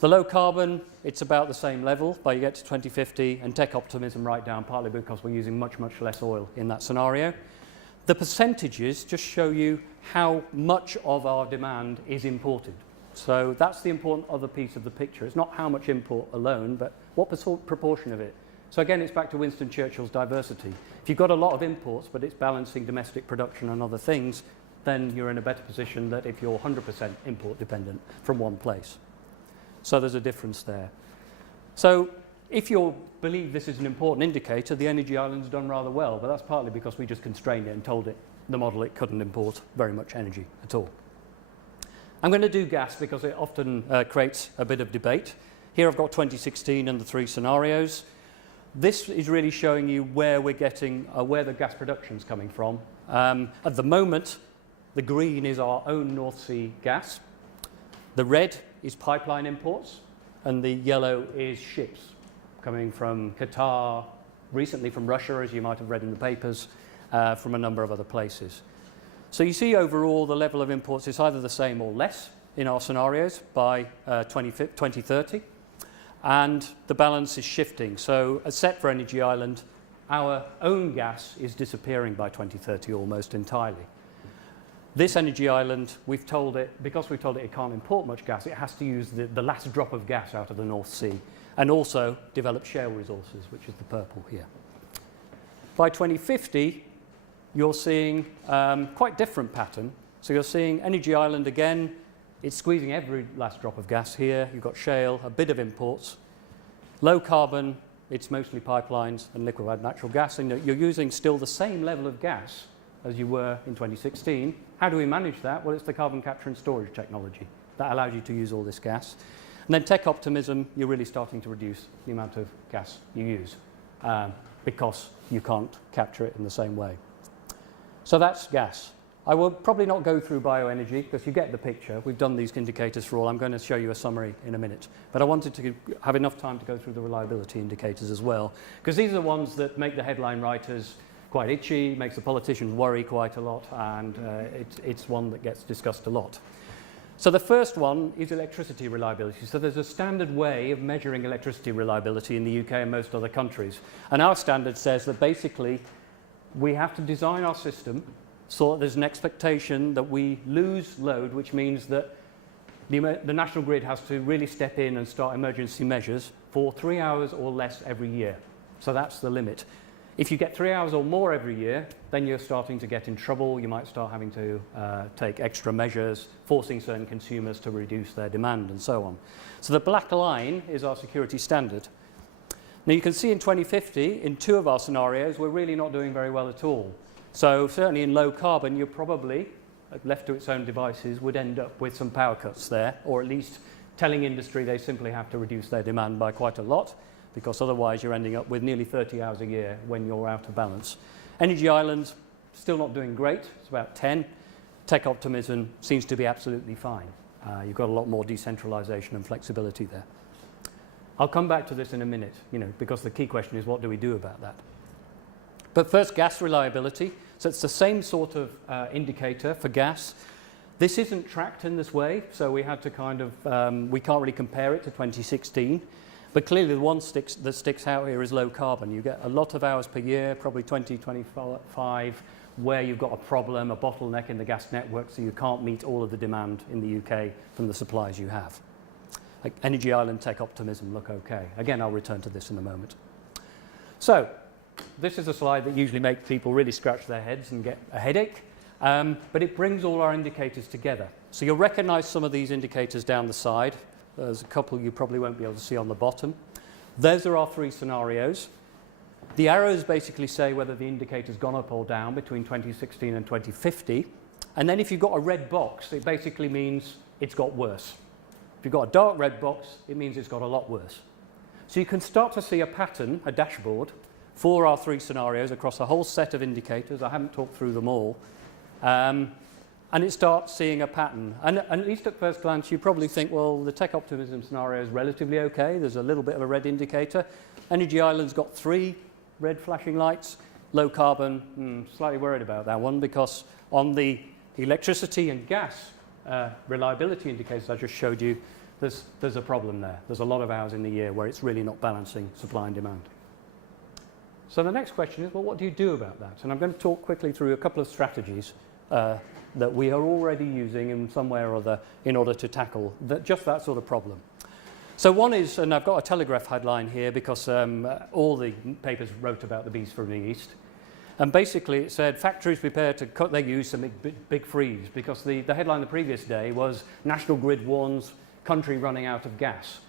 The low carbon, it's about the same level by you get to 2050, and tech optimism right down, partly because we're using much, much less oil in that scenario. The percentages just show you how much of our demand is imported. So that's the important other piece of the picture. It's not how much import alone, but what proportion of it. So again, it's back to Winston Churchill's diversity. If you've got a lot of imports, but it's balancing domestic production and other things, then you're in a better position than if you're 100% import dependent from one place. So there's a difference there. So if you believe this is an important indicator, the Energy Island's done rather well, but that's partly because we just constrained it and told it, the model, it couldn't import very much energy at all. I'm going to do gas because it often creates a bit of debate. Here I've got 2016 and the 3 scenarios. This is really showing you where we're getting, where the gas production's coming from. At the moment, the green is our own North Sea gas. The red is pipeline imports. and the yellow is ships coming from Qatar, recently from Russia, as you might have read in the papers, from a number of other places. So you see overall the level of imports is either the same or less in our scenarios by 2030, and the balance is shifting. So as set for Energy Island, our own gas is disappearing by 2030 almost entirely. This Energy Island, we've told it, because we've told it it can't import much gas, it has to use the last drop of gas out of the North Sea, and also develop shale resources, which is the purple here. By 2050, you're seeing quite different pattern. So you're seeing Energy Island again, it's squeezing every last drop of gas here. You've got shale, a bit of imports. Low carbon, it's mostly pipelines and liquefied natural gas, and you're using still the same level of gas as you were in 2016. How do we manage that? Well, it's the carbon capture and storage technology that allows you to use all this gas. And then tech optimism, you're really starting to reduce the amount of gas you use because you can't capture it in the same way. So that's gas. I will probably not go through bioenergy because you get the picture. We've done these indicators for all. I'm going to show you a summary in a minute. But I wanted to have enough time to go through the reliability indicators as well, because these are the ones that make the headline writers quite itchy, makes the politicians worry quite a lot, and it's one that gets discussed a lot. So the first one is electricity reliability. So there's a standard way of measuring electricity reliability in the UK and most other countries. And our standard says that basically we have to design our system so that there's an expectation that we lose load, which means that the national grid has to really step in and start emergency measures for 3 hours or less every year. So that's the limit. If you get 3 hours or more every year, then you're starting to get in trouble. You might start having to take extra measures, forcing certain consumers to reduce their demand and so on. So the black line is our security standard. Now you can see in 2050, in 2 of our scenarios, we're really not doing very well at all. So certainly in low carbon, you're probably, left to its own devices, would end up with some power cuts there, or at least telling industry they simply have to reduce their demand by quite a lot, because otherwise you're ending up with nearly 30 hours a year when you're out of balance. Energy Island, still not doing great. It's about 10. Tech optimism seems to be absolutely fine. You've got a lot more decentralization and flexibility there. I'll come back to this in a minute, because the key question is what do we do about that? But first, gas reliability. So it's the same sort of indicator for gas. This isn't tracked in this way, so we had to we can't really compare it to 2016. But clearly the one that sticks out here is low carbon. You get a lot of hours per year, probably 20, 25, where you've got a problem, a bottleneck in the gas network, so you can't meet all of the demand in the UK from the supplies you have. Like Energy Island, Tech Optimism look okay. Again, I'll return to this in a moment. So this is a slide that usually makes people really scratch their heads and get a headache, but it brings all our indicators together. So you'll recognize some of these indicators down the side. There's a couple you probably won't be able to see on the bottom. Those are our 3 scenarios. The arrows basically say whether the indicator's gone up or down between 2016 and 2050. And then if you've got a red box, it basically means it's got worse. If you've got a dark red box, it means it's got a lot worse. So you can start to see a pattern, a dashboard, for our 3 scenarios across a whole set of indicators. I haven't talked through them all. And it starts seeing a pattern. And at least at first glance, you probably think, well, the tech optimism scenario is relatively okay. There's a little bit of a red indicator. Energy Island's got 3 red flashing lights. Low carbon, slightly worried about that one, because on the electricity and gas reliability indicators I just showed you, there's a problem there. There's a lot of hours in the year where it's really not balancing supply and demand. So the next question is, well, what do you do about that? And I'm going to talk quickly through a couple of strategies that we are already using in some way or other in order to tackle just that sort of problem. So one is, and I've got a Telegraph headline here because all the papers wrote about the bees from the east. And basically it said, factories prepare to cut their use and make big freeze, because the headline the previous day was National Grid warns country running out of gas.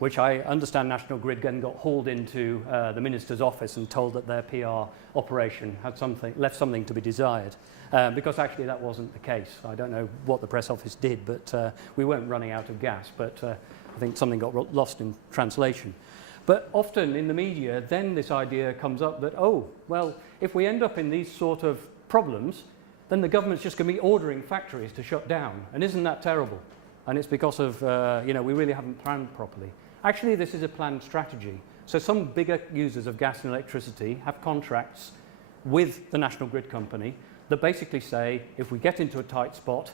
Which I understand National Grid then got hauled into the Minister's office and told that their PR operation had left something to be desired, because actually that wasn't the case. I don't know what the press office did, but we weren't running out of gas, but I think something got lost in translation. But often in the media, then this idea comes up that, oh, well, if we end up in these sort of problems, then the government's just going to be ordering factories to shut down. And isn't that terrible? and it's because of, we really haven't planned properly. Actually, this is a planned strategy. So some bigger users of gas and electricity have contracts with the National Grid Company that basically say, if we get into a tight spot,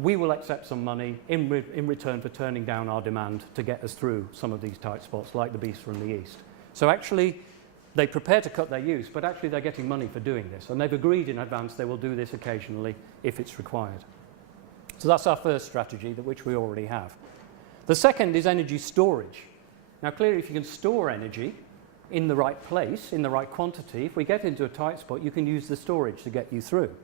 we will accept some money in return for turning down our demand to get us through some of these tight spots, like the beast from the east. So actually, they prepare to cut their use, but actually they're getting money for doing this. And they've agreed in advance they will do this occasionally if it's required. So that's our first strategy, which we already have. The second is energy storage. Now, clearly, if you can store energy in the right place, in the right quantity, if we get into a tight spot, you can use the storage to get you through.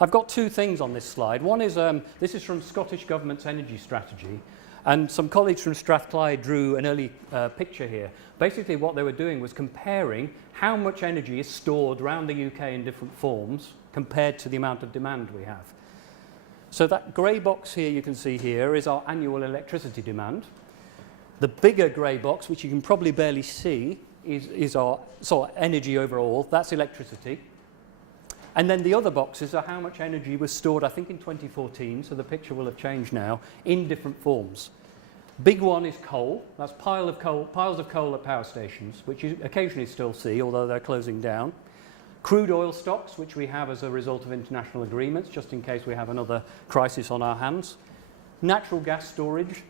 I've got two things on this slide. One is, this is from Scottish Government's energy strategy, and some colleagues from Strathclyde drew an early picture here. Basically, what they were doing was comparing how much energy is stored around the UK in different forms compared to the amount of demand we have. So that grey box here you can see here is our annual electricity demand. The bigger grey box, which you can probably barely see, is our energy overall. That's electricity. And then the other boxes are how much energy was stored, I think, in 2014, so the picture will have changed now, in different forms. Big one is coal. That's piles of coal at power stations, which you occasionally still see, although they're closing down. Crude oil stocks, which we have as a result of international agreements, just in case we have another crisis on our hands. Natural gas storage.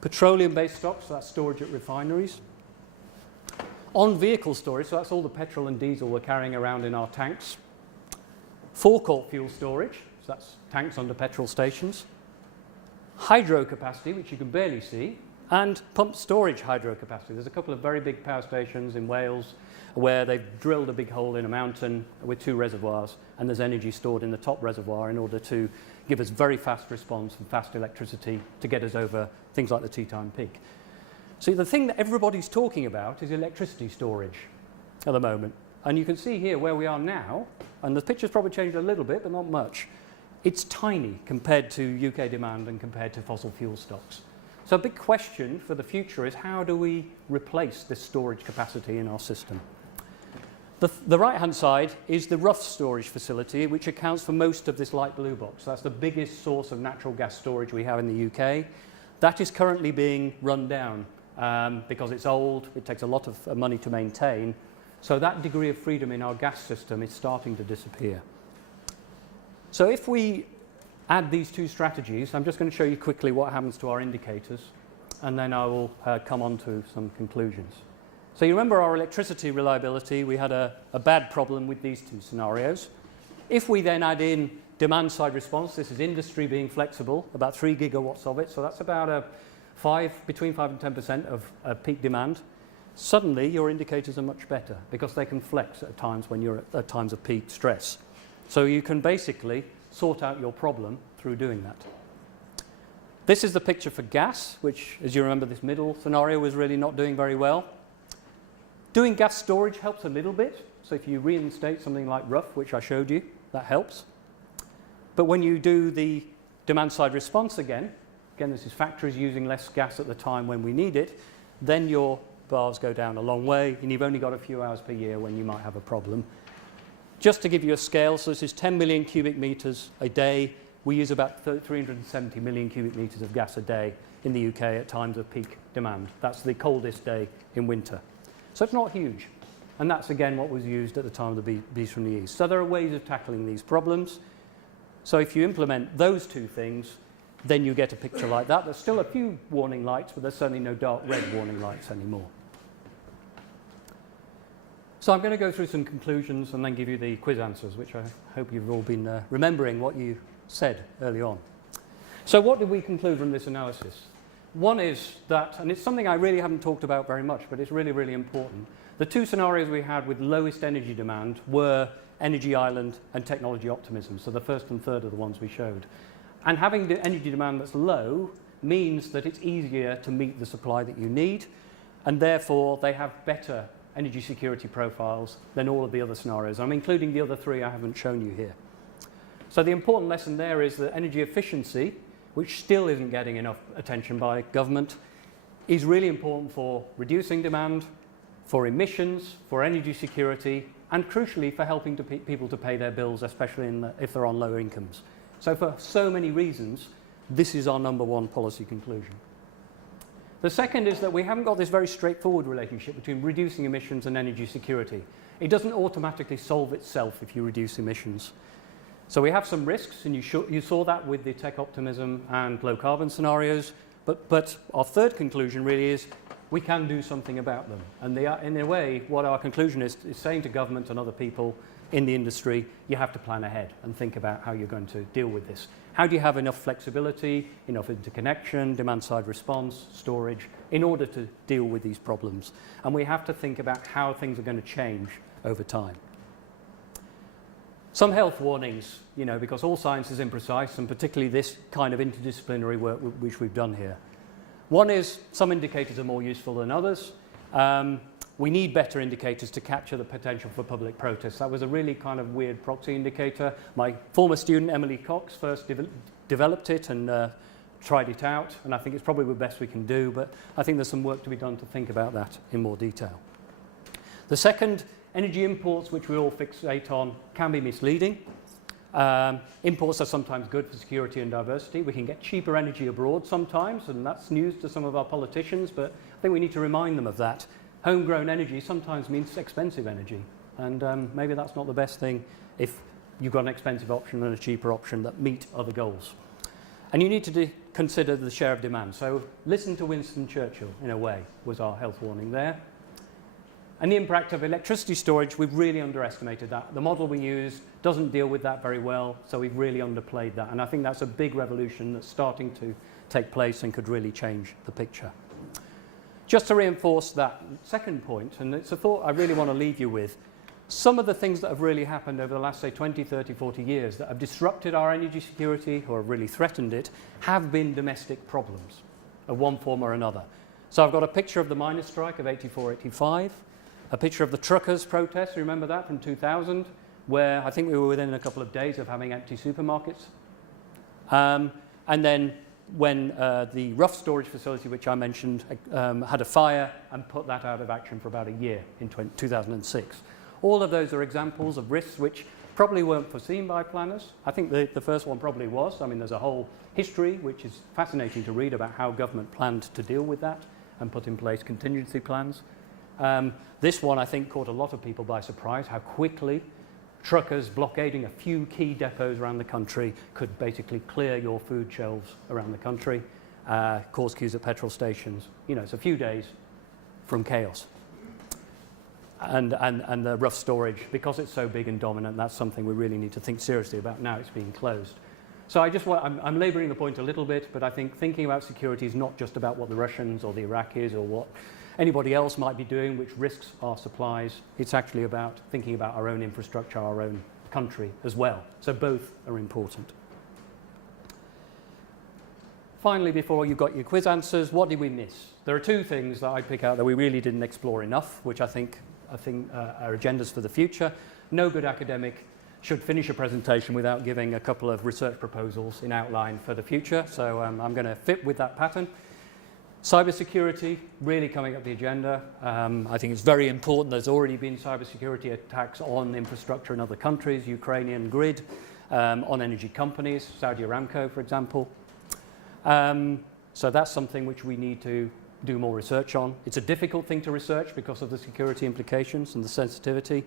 Petroleum-based stocks, so that's storage at refineries. On-vehicle storage, so that's all the petrol and diesel we're carrying around in our tanks. Forecourt fuel storage, so that's tanks under petrol stations. Hydro capacity, which you can barely see, and pumped storage hydro capacity. There's a couple of very big power stations in Wales where they've drilled a big hole in a mountain with 2 reservoirs, and there's energy stored in the top reservoir in order to give us very fast response and fast electricity to get us over things like the tea time peak. So the thing that everybody's talking about is electricity storage at the moment. And you can see here where we are now, and the picture's probably changed a little bit, but not much. It's tiny compared to UK demand and compared to fossil fuel stocks. So a big question for the future is, how do we replace this storage capacity in our system? The right-hand side is the Rough storage facility, which accounts for most of this light blue box. That's the biggest source of natural gas storage we have in the UK. That is currently being run down because it's old, it takes a lot of money to maintain. So that degree of freedom in our gas system is starting to disappear. So if we add these two strategies, I'm just going to show you quickly what happens to our indicators, and then I will come on to some conclusions. So you remember our electricity reliability, we had a bad problem with these two scenarios. If we then add in demand side response, this is industry being flexible, about 3 gigawatts of it, so that's about between 5 and 10% of peak demand. Suddenly your indicators are much better because they can flex at times when you're at times of peak stress. So you can basically sort out your problem through doing that. This is the picture for gas, which, as you remember, this middle scenario was really not doing very well. Doing gas storage helps a little bit. So if you reinstate something like Rough, which I showed you, that helps. But when you do the demand side response again, this is factories using less gas at the time when we need it, then your bars go down a long way, and you've only got a few hours per year when you might have a problem. Just to give you a scale, so this is 10 million cubic meters a day. We use about 370 million cubic meters of gas a day in the UK at times of peak demand. That's the coldest day in winter. So it's not huge. And that's, again, what was used at the time of the beast from the east. So there are ways of tackling these problems. So if you implement those two things, then you get a picture like that. There's still a few warning lights, but there's certainly no dark red warning lights anymore. So I'm going to go through some conclusions and then give you the quiz answers, which I hope you've all been remembering what you said early on. So what did we conclude from this analysis? One is that, and it's something I really haven't talked about very much, but it's really, really important. The two scenarios we had with lowest energy demand were Energy Island and Technology Optimism. So the first and third are the ones we showed. And having the energy demand that's low means that it's easier to meet the supply that you need, and therefore they have better energy security profiles than all of the other scenarios. I'm including the other three I haven't shown you here. So the important lesson there is that energy efficiency, which still isn't getting enough attention by government, is really important for reducing demand, for emissions, for energy security, and crucially for helping people to pay their bills, especially if they're on low incomes. So for so many reasons, This is our number one policy conclusion. The second is that we haven't got this very straightforward relationship between reducing emissions and energy security. It doesn't automatically solve itself if you reduce emissions. So we have some risks, and you saw that with the tech optimism and low carbon scenarios, but our third conclusion really is we can do something about them. And they are, in a way, what our conclusion is saying to government and other people in the industry, you have to plan ahead and think about how you're going to deal with this. How do you have enough flexibility, enough interconnection, demand-side response, storage, in order to deal with these problems? And we have to think about how things are going to change over time. Some health warnings, because all science is imprecise, and particularly this kind of interdisciplinary work which we've done here. One is some indicators are more useful than others. We need better indicators to capture the potential for public protest. That was a really kind of weird proxy indicator. My former student, Emily Cox, first developed it and tried it out, and I think it's probably the best we can do, but I think there's some work to be done to think about that in more detail. The second, energy imports, which we all fixate on, can be misleading. Imports are sometimes good for security and diversity. We can get cheaper energy abroad sometimes, and that's news to some of our politicians, but I think we need to remind them of that. Homegrown energy sometimes means expensive energy, and maybe that's not the best thing if you've got an expensive option and a cheaper option that meet other goals. And you need to consider the share of demand. So listen to Winston Churchill, in a way, was our health warning there. And the impact of electricity storage, we've really underestimated that. The model we use doesn't deal with that very well, so we've really underplayed that. And I think that's a big revolution that's starting to take place and could really change the picture. Just to reinforce that second point, and it's a thought I really want to leave you with, some of the things that have really happened over the last, say, 20, 30, 40 years that have disrupted our energy security or have really threatened it have been domestic problems of one form or another. So I've got a picture of the miners' strike of 84, 85, a picture of the truckers' protest, remember that, from 2000, where I think we were within a couple of days of having empty supermarkets. And then when the rough storage facility, which I mentioned, had a fire and put that out of action for about a year in 2006. All of those are examples of risks which probably weren't foreseen by planners. I think the first one probably was. I mean, there's a whole history which is fascinating to read about how government planned to deal with that and put in place contingency plans. This one, I think, caught a lot of people by surprise, how quickly truckers blockading a few key depots around the country could basically clear your food shelves around the country, cause queues at petrol stations. It's a few days from chaos. And the rough storage, because it's so big and dominant, that's something we really need to think seriously about now it's being closed. So I'm labouring the point a little bit, but I think thinking about security is not just about what the Russians or the Iraqis or what anybody else might be doing, which risks our supplies. It's actually about thinking about our own infrastructure, our own country as well. So both are important. Finally, before you've got your quiz answers, what did we miss? There are two things that I pick out that we really didn't explore enough, which I think are agendas for the future. No good academic should finish a presentation without giving a couple of research proposals in outline for the future. So I'm going to fit with that pattern. Cybersecurity really coming up the agenda. I think it's very important. There's already been cybersecurity attacks on infrastructure in other countries, Ukrainian grid, on energy companies, Saudi Aramco, for example. So that's something which we need to do more research on. It's a difficult thing to research because of the security implications and the sensitivity.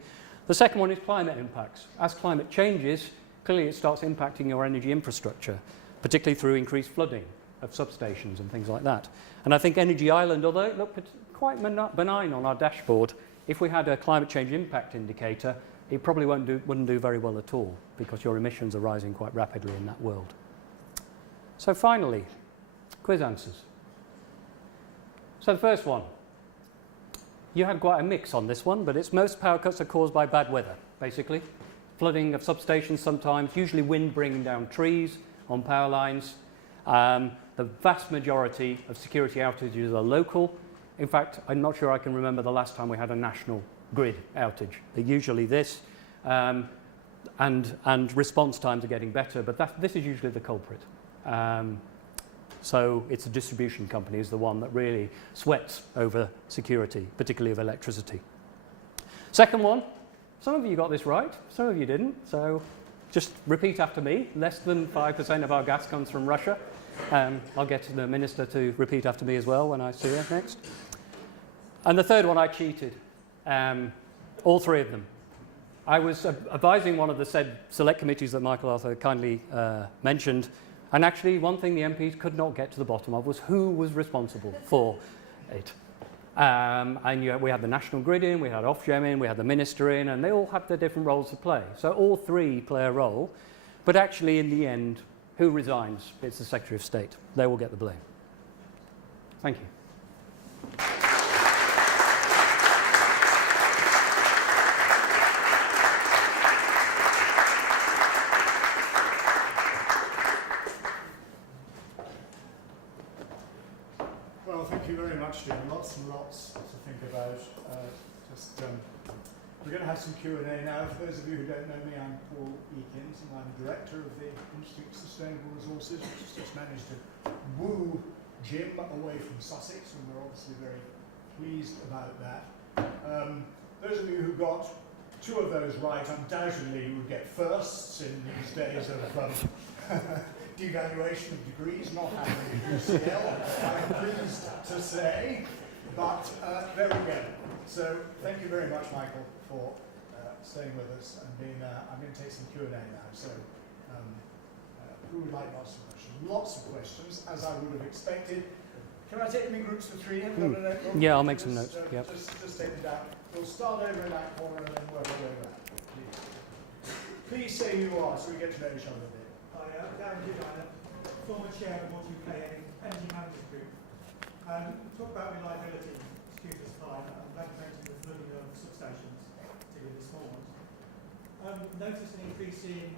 The second one is climate impacts. As climate changes, clearly it starts impacting your energy infrastructure, particularly through increased flooding of substations and things like that. And I think Energy Island, although it looked quite benign on our dashboard, if we had a climate change impact indicator, it probably wouldn't do very well at all because your emissions are rising quite rapidly in that world. So finally, quiz answers. So the first one, you had quite a mix on this one, but it's most power cuts are caused by bad weather, basically. Flooding of substations sometimes, usually wind bringing down trees on power lines. The vast majority of security outages are local. In fact, I'm not sure I can remember the last time we had a national grid outage. They're usually this, and response times are getting better, but this is usually the culprit. So it's the distribution company is the one that really sweats over security, particularly of electricity. Second one, some of you got this right, some of you didn't, so just repeat after me. Less than 5% of our gas comes from Russia. I'll get the Minister to repeat after me as well when I see her next. And the third one, I cheated. All three of them. I was advising one of the said select committees that Michael Arthur kindly mentioned, and actually one thing the MPs could not get to the bottom of was who was responsible for it. And we had the National Grid in, we had Ofgem in, we had the Minister in, and they all had their different roles to play. So all three play a role, but actually in the end, who resigns? It's the Secretary of State. They will get the blame. Thank you. Well, thank you very much, Jim. Lots and lots to think about. We're going to have some Q&A now. For those of you who don't know me, I'm Paul Eakins, and I'm Director of the Institute for Sustainable Resources, which has just managed to woo Jim away from Sussex, and we're obviously very pleased about that. Those of you who got two of those right undoubtedly would get firsts in these days of devaluation of degrees, not having a UCL, I'm pleased to say, but there we go. So thank you very much, Michael, for staying with us and being I'm going to take some Q&A now. So who would like to ask some questions? Lots of questions, as I would have expected. Can I take them in groups of three? Yeah, I'll make some notes. Yep. Just take them down. We'll start over in that corner and then work our way back. Please say who you are so we get to know each other a bit. Hi, Darren Gibbiner, former chair of the UK Energy Managers Group. Talk about reliability, security of supply, and mentioned the flooding of substations, particularly the small ones. Noticed an increase in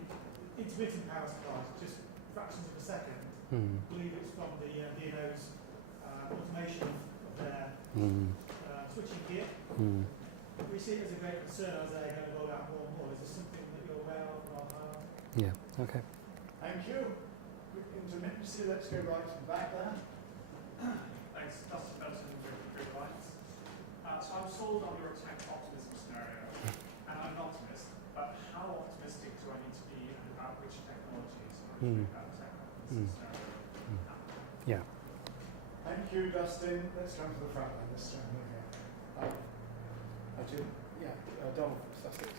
intermittent power supplies, just fractions of a second. I believe it's from the DNO's automation of their switching gear. We see it as a great concern as they're going to roll out more and more. Is this something that you're aware of? Yeah, okay. Thank you. Intermittency, let's go right to the back there. Thanks, Dustin Benson with Grid Lights. So I'm sold under a tech optimism scenario, and I'm an optimist, but how optimistic do I need to be and about which technologies are in that tech optimism scenario? Yeah. Thank you, Dustin. Let's come to the front then, this gentleman here. I do. Yeah, Donald from Sussex.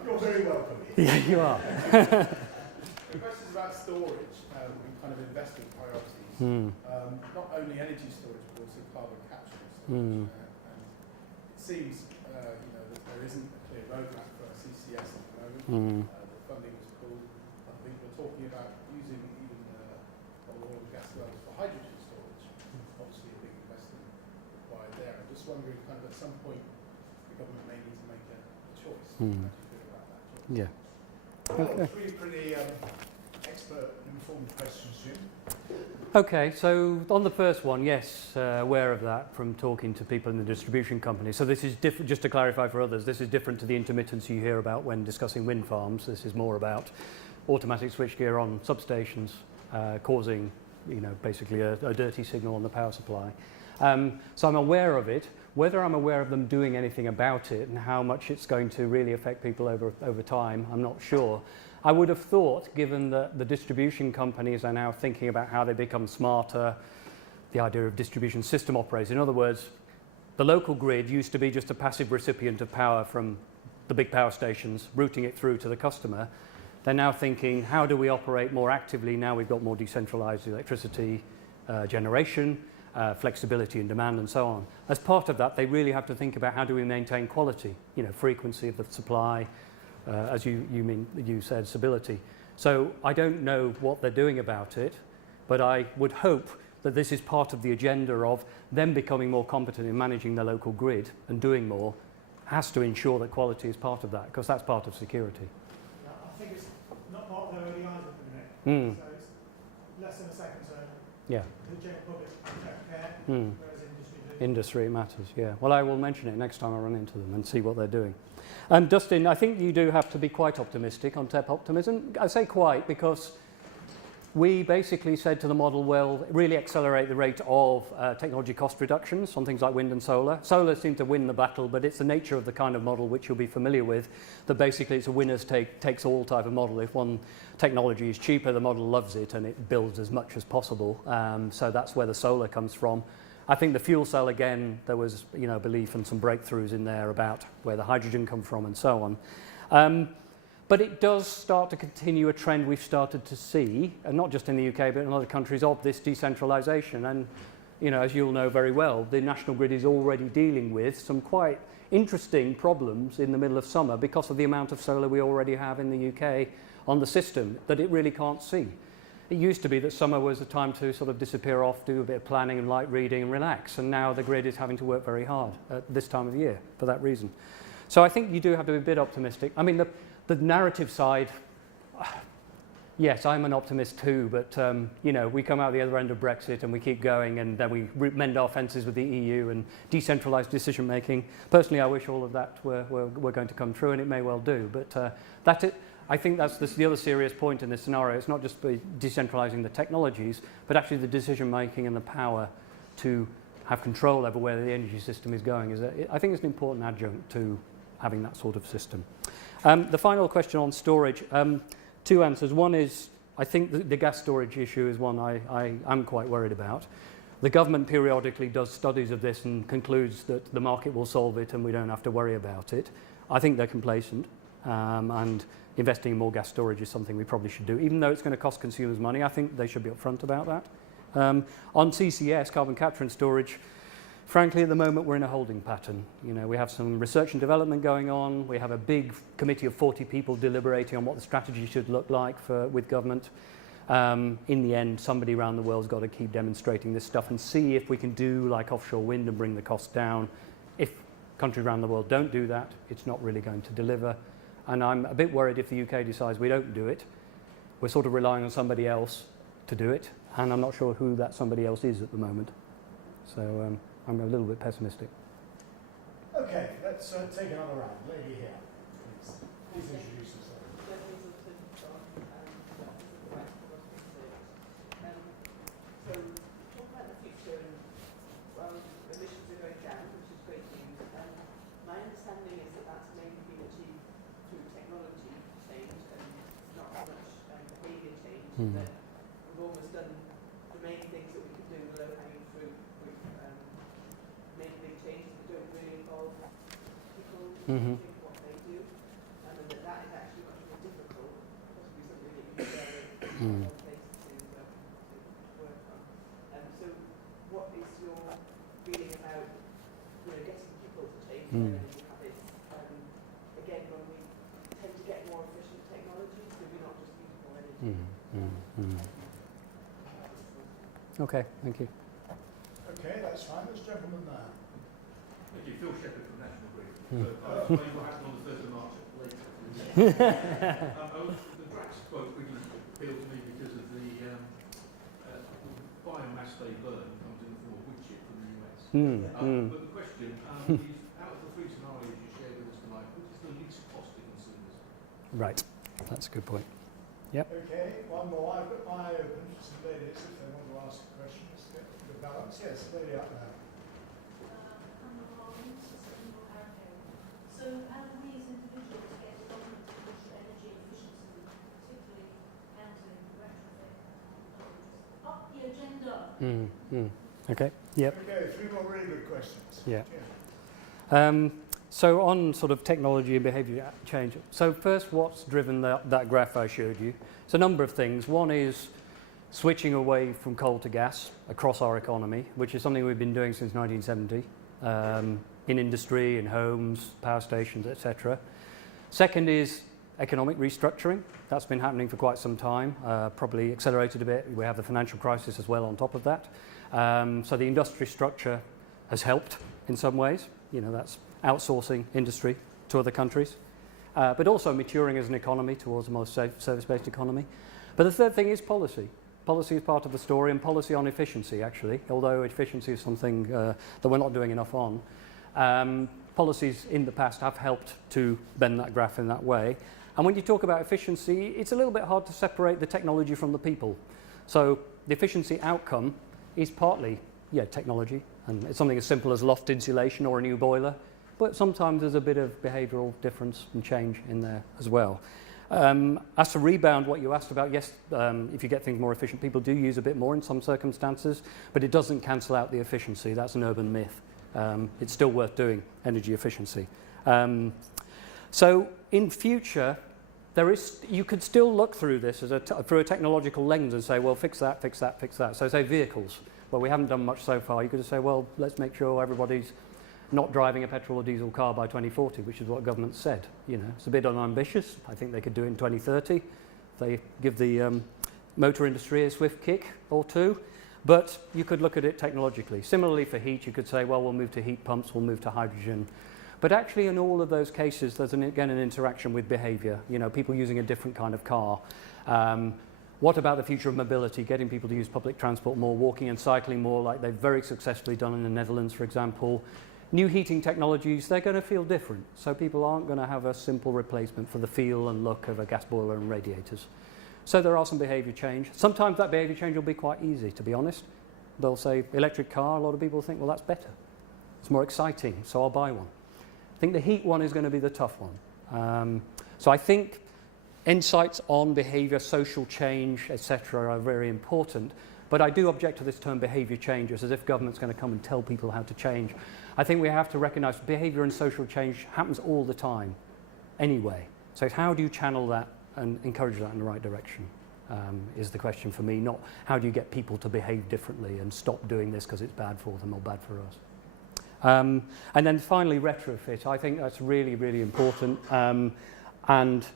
You're very welcome. Yeah, you are. The question is about storage and kind of investment priorities. Not only energy storage, but also carbon capture and storage. And it seems, that there isn't a clear roadmap for CCS at the moment. The funding was pulled. Other people are talking about using even oil and gas wells for hydrogen storage. Obviously, a big investment required there. I'm just wondering, kind of at some point, the government may need to make a choice. How do you feel about that choice? Yeah. Well, three pretty expert informed questions, Jim. Okay, so on the first one, yes, aware of that from talking to people in the distribution company. So this is different, just to clarify for others, this is different to the intermittency you hear about when discussing wind farms. This is more about automatic switchgear on substations causing, basically a dirty signal on the power supply. So I'm aware of it. Whether I'm aware of them doing anything about it and how much it's going to really affect people over time, I'm not sure. I would have thought, given that the distribution companies are now thinking about how they become smarter, the idea of distribution system operators. In other words, the local grid used to be just a passive recipient of power from the big power stations, routing it through to the customer. They're now thinking, how do we operate more actively now we've got more decentralized electricity generation, flexibility in demand and so on. As part of that, they really have to think about how do we maintain quality, frequency of the supply, as you said, stability. So I don't know what they're doing about it, but I would hope that this is part of the agenda of them becoming more competent in managing the local grid and doing more, has to ensure that quality is part of that, because that's part of security. Yeah, I think it's not part of their early eyes at the minute. So it's less than a second, so yeah. the general public don't care, whereas industry matters, yeah. Well, I will mention it next time I run into them and see what they're doing. Dustin, I think you do have to be quite optimistic on tech optimism. I say quite because we basically said to the model, well, really accelerate the rate of technology cost reductions on things like wind and solar. Solar seemed to win the battle, but it's the nature of the kind of model which you'll be familiar with, that basically it's a winners takes all type of model. If one technology is cheaper, the model loves it and it builds as much as possible. So that's where the solar comes from. I think the fuel cell, again, there was belief and some breakthroughs in there about where the hydrogen come from and so on. But it does start to continue a trend we've started to see, and not just in the UK, but in other countries, of this decentralisation. And, as you'll know very well, the national grid is already dealing with some quite interesting problems in the middle of summer because of the amount of solar we already have in the UK on the system that it really can't see. It used to be that summer was a time to sort of disappear off, do a bit of planning and light reading and relax. And now the grid is having to work very hard at this time of year for that reason. So I think you do have to be a bit optimistic. I mean, the narrative side, yes, I'm an optimist too, but we come out the other end of Brexit and we keep going, and then we mend our fences with the EU and decentralised decision making. Personally, I wish all of that were going to come true, and it may well do. But I think that's the other serious point in this scenario. It's not just decentralising the technologies, but actually the decision making and the power to have control over where the energy system is going. I think it's an important adjunct to having that sort of system. The final question on storage, two answers. One is, I think the gas storage issue is one I am quite worried about. The government periodically does studies of this and concludes that the market will solve it and we don't have to worry about it. I think they're complacent, and investing in more gas storage is something we probably should do. Even though it's going to cost consumers money, I think they should be upfront about that. On CCS, carbon capture and storage, frankly, at the moment, we're in a holding pattern. We have some research and development going on. We have a big committee of 40 people deliberating on what the strategy should look like with government. In the end, somebody around the world's got to keep demonstrating this stuff and see if we can do like offshore wind and bring the costs down. If countries around the world don't do that, it's not really going to deliver. And I'm a bit worried if the UK decides we don't do it. We're sort of relying on somebody else to do it, and I'm not sure who that somebody else is at the moment. So I'm a little bit pessimistic. Okay, let's take another round. Lady here, please. Please introduce yourself. So, talk about the future, and emissions are going down, which is great news. My understanding is that that's mainly been achieved through technology change and not so much behaviour change. That we've almost done the main things that we could do, the low-hanging fruit. We've made big changes that don't really involve people doing what they do, and that is actually much more difficult, possibly something that you can learn at place to work on. So what is your feeling about getting people to change their energy habits? Again, when we tend to get more efficient technology, so we're not just using more energy. Okay, thank you. Okay, that's fine. This gentleman there. Thank you. Phil Shepherd from National Grid. I'll explain what happened on the 1st of March later. The Drax quote really appealed to me because of the biomass they burn comes in the form of wood chip from the US. But the question is, out of the three scenarios you shared with us tonight, which is the least cost to consumers? Right, that's a good point. Yep. Okay, one more. I've got my eye open for some ladies if they want to ask questions. Get the balance. Yes, lady up there. So how do we as individuals get the government to push energy efficiency, particularly countering retrofit, up the agenda? Okay, yep. Okay, three more really good questions. Yeah. So on sort of technology and behaviour change, so first what's driven that graph I showed you? It's a number of things. One is switching away from coal to gas across our economy, which is something we've been doing since 1970, in industry, in homes, power stations, etc. Second is economic restructuring. That's been happening for quite some time, probably accelerated a bit. We have the financial crisis as well on top of that. So the industry structure has helped in some ways. That's outsourcing industry to other countries, but also maturing as an economy towards a more service-based economy. But the third thing is policy. Policy is part of the story, and policy on efficiency, actually, although efficiency is something that we're not doing enough on. Policies in the past have helped to bend that graph in that way. And when you talk about efficiency, it's a little bit hard to separate the technology from the people. So the efficiency outcome is partly, technology, and it's something as simple as loft insulation or a new boiler, but sometimes there's a bit of behavioural difference and change in there as well. As to rebound, what you asked about, yes, if you get things more efficient, people do use a bit more in some circumstances, but it doesn't cancel out the efficiency. That's an urban myth. It's still worth doing, energy efficiency. So in future, you could still look through this as through a technological lens and say, well, fix that, fix that, fix that. So say vehicles. Well, we haven't done much so far. You could just say, well, let's make sure everybody's not driving a petrol or diesel car by 2040, which is what government said. It's a bit unambitious. I think they could do it in 2030. They give the motor industry a swift kick or two. But you could look at it technologically. Similarly for heat, you could say, well, we'll move to heat pumps, we'll move to hydrogen. But actually in all of those cases, there's again an interaction with behaviour. People using a different kind of car. What about the future of mobility? Getting people to use public transport more, walking and cycling more, like they've very successfully done in the Netherlands, for example. New heating technologies, they're going to feel different. So people aren't going to have a simple replacement for the feel and look of a gas boiler and radiators. So there are some behaviour change. Sometimes that behaviour change will be quite easy, to be honest. They'll say, electric car, a lot of people think, well, that's better. It's more exciting, so I'll buy one. I think the heat one is going to be the tough one. So I think insights on behaviour, social change, etc. are very important. But I do object to this term behaviour changes, as if government's going to come and tell people how to change. I think we have to recognise behaviour and social change happens all the time anyway. So how do you channel that and encourage that in the right direction is the question for me, not how do you get people to behave differently and stop doing this because it's bad for them or bad for us. And then finally, retrofit. I think that's really, really important. And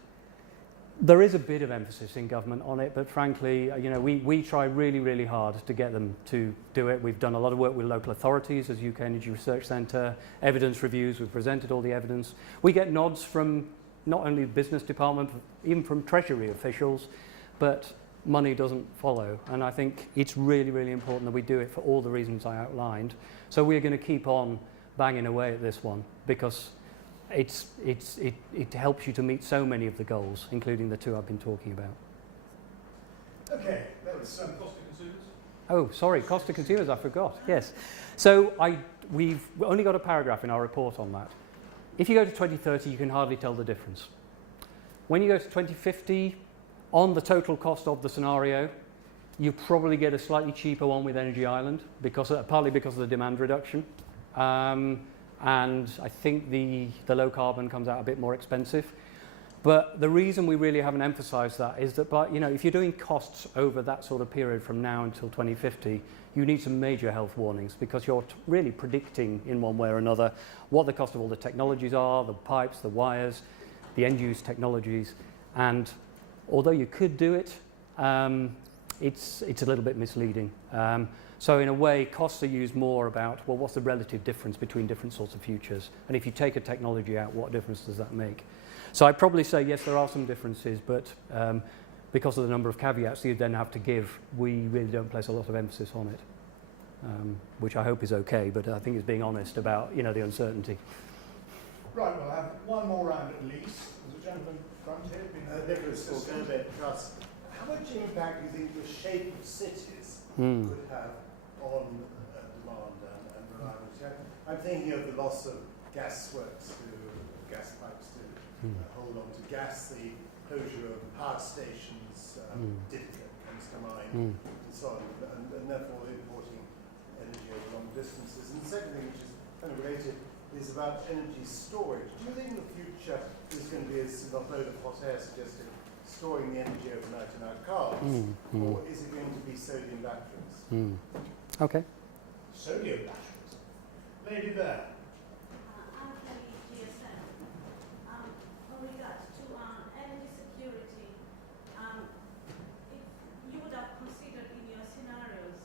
there is a bit of emphasis in government on it, but frankly, we try really, really hard to get them to do it. We've done a lot of work with local authorities as UK Energy Research Centre, evidence reviews, we've presented all the evidence. We get nods from not only the business department, but even from Treasury officials, but money doesn't follow. And I think it's really, really important that we do it for all the reasons I outlined. So we're going to keep on banging away at this one because it helps you to meet so many of the goals, including the two I've been talking about. Okay, let's... Cost to consumers? Oh, sorry, cost to consumers, I forgot, yes. So we've only got a paragraph in our report on that. If you go to 2030, you can hardly tell the difference. When you go to 2050, on the total cost of the scenario, you probably get a slightly cheaper one with Energy Island, partly because of the demand reduction. And I think the low carbon comes out a bit more expensive. But the reason we really haven't emphasised that is that, if you're doing costs over that sort of period from now until 2050, you need some major health warnings because you're really predicting in one way or another what the cost of all the technologies are, the pipes, the wires, the end-use technologies. And although you could do it, it's a little bit misleading. So in a way, costs are used more about, well, what's the relative difference between different sorts of futures? And if you take a technology out, what difference does that make? So I'd probably say, yes, there are some differences, but because of the number of caveats you then have to give, we really don't place a lot of emphasis on it, which I hope is okay, but I think it's being honest about, the uncertainty. Right, we'll have one more round at least. There's a gentleman front here. Nicholas will go a bit trust. How much impact do you think the shape of cities could have on demand and reliability? I'm thinking of the loss of gas works to gas pipes to hold on to gas, the closure of power stations, difficult comes to mind, and so on, and therefore importing energy over long distances. And the second thing, which is kind of related, is about energy storage. Do you think the future is going to be, as Lola Potter suggested, storing the energy overnight in our cars, or is it going to be sodium batteries? Okay. Sodium batteries. Lady there. Regards to energy security, if you would have considered in your scenarios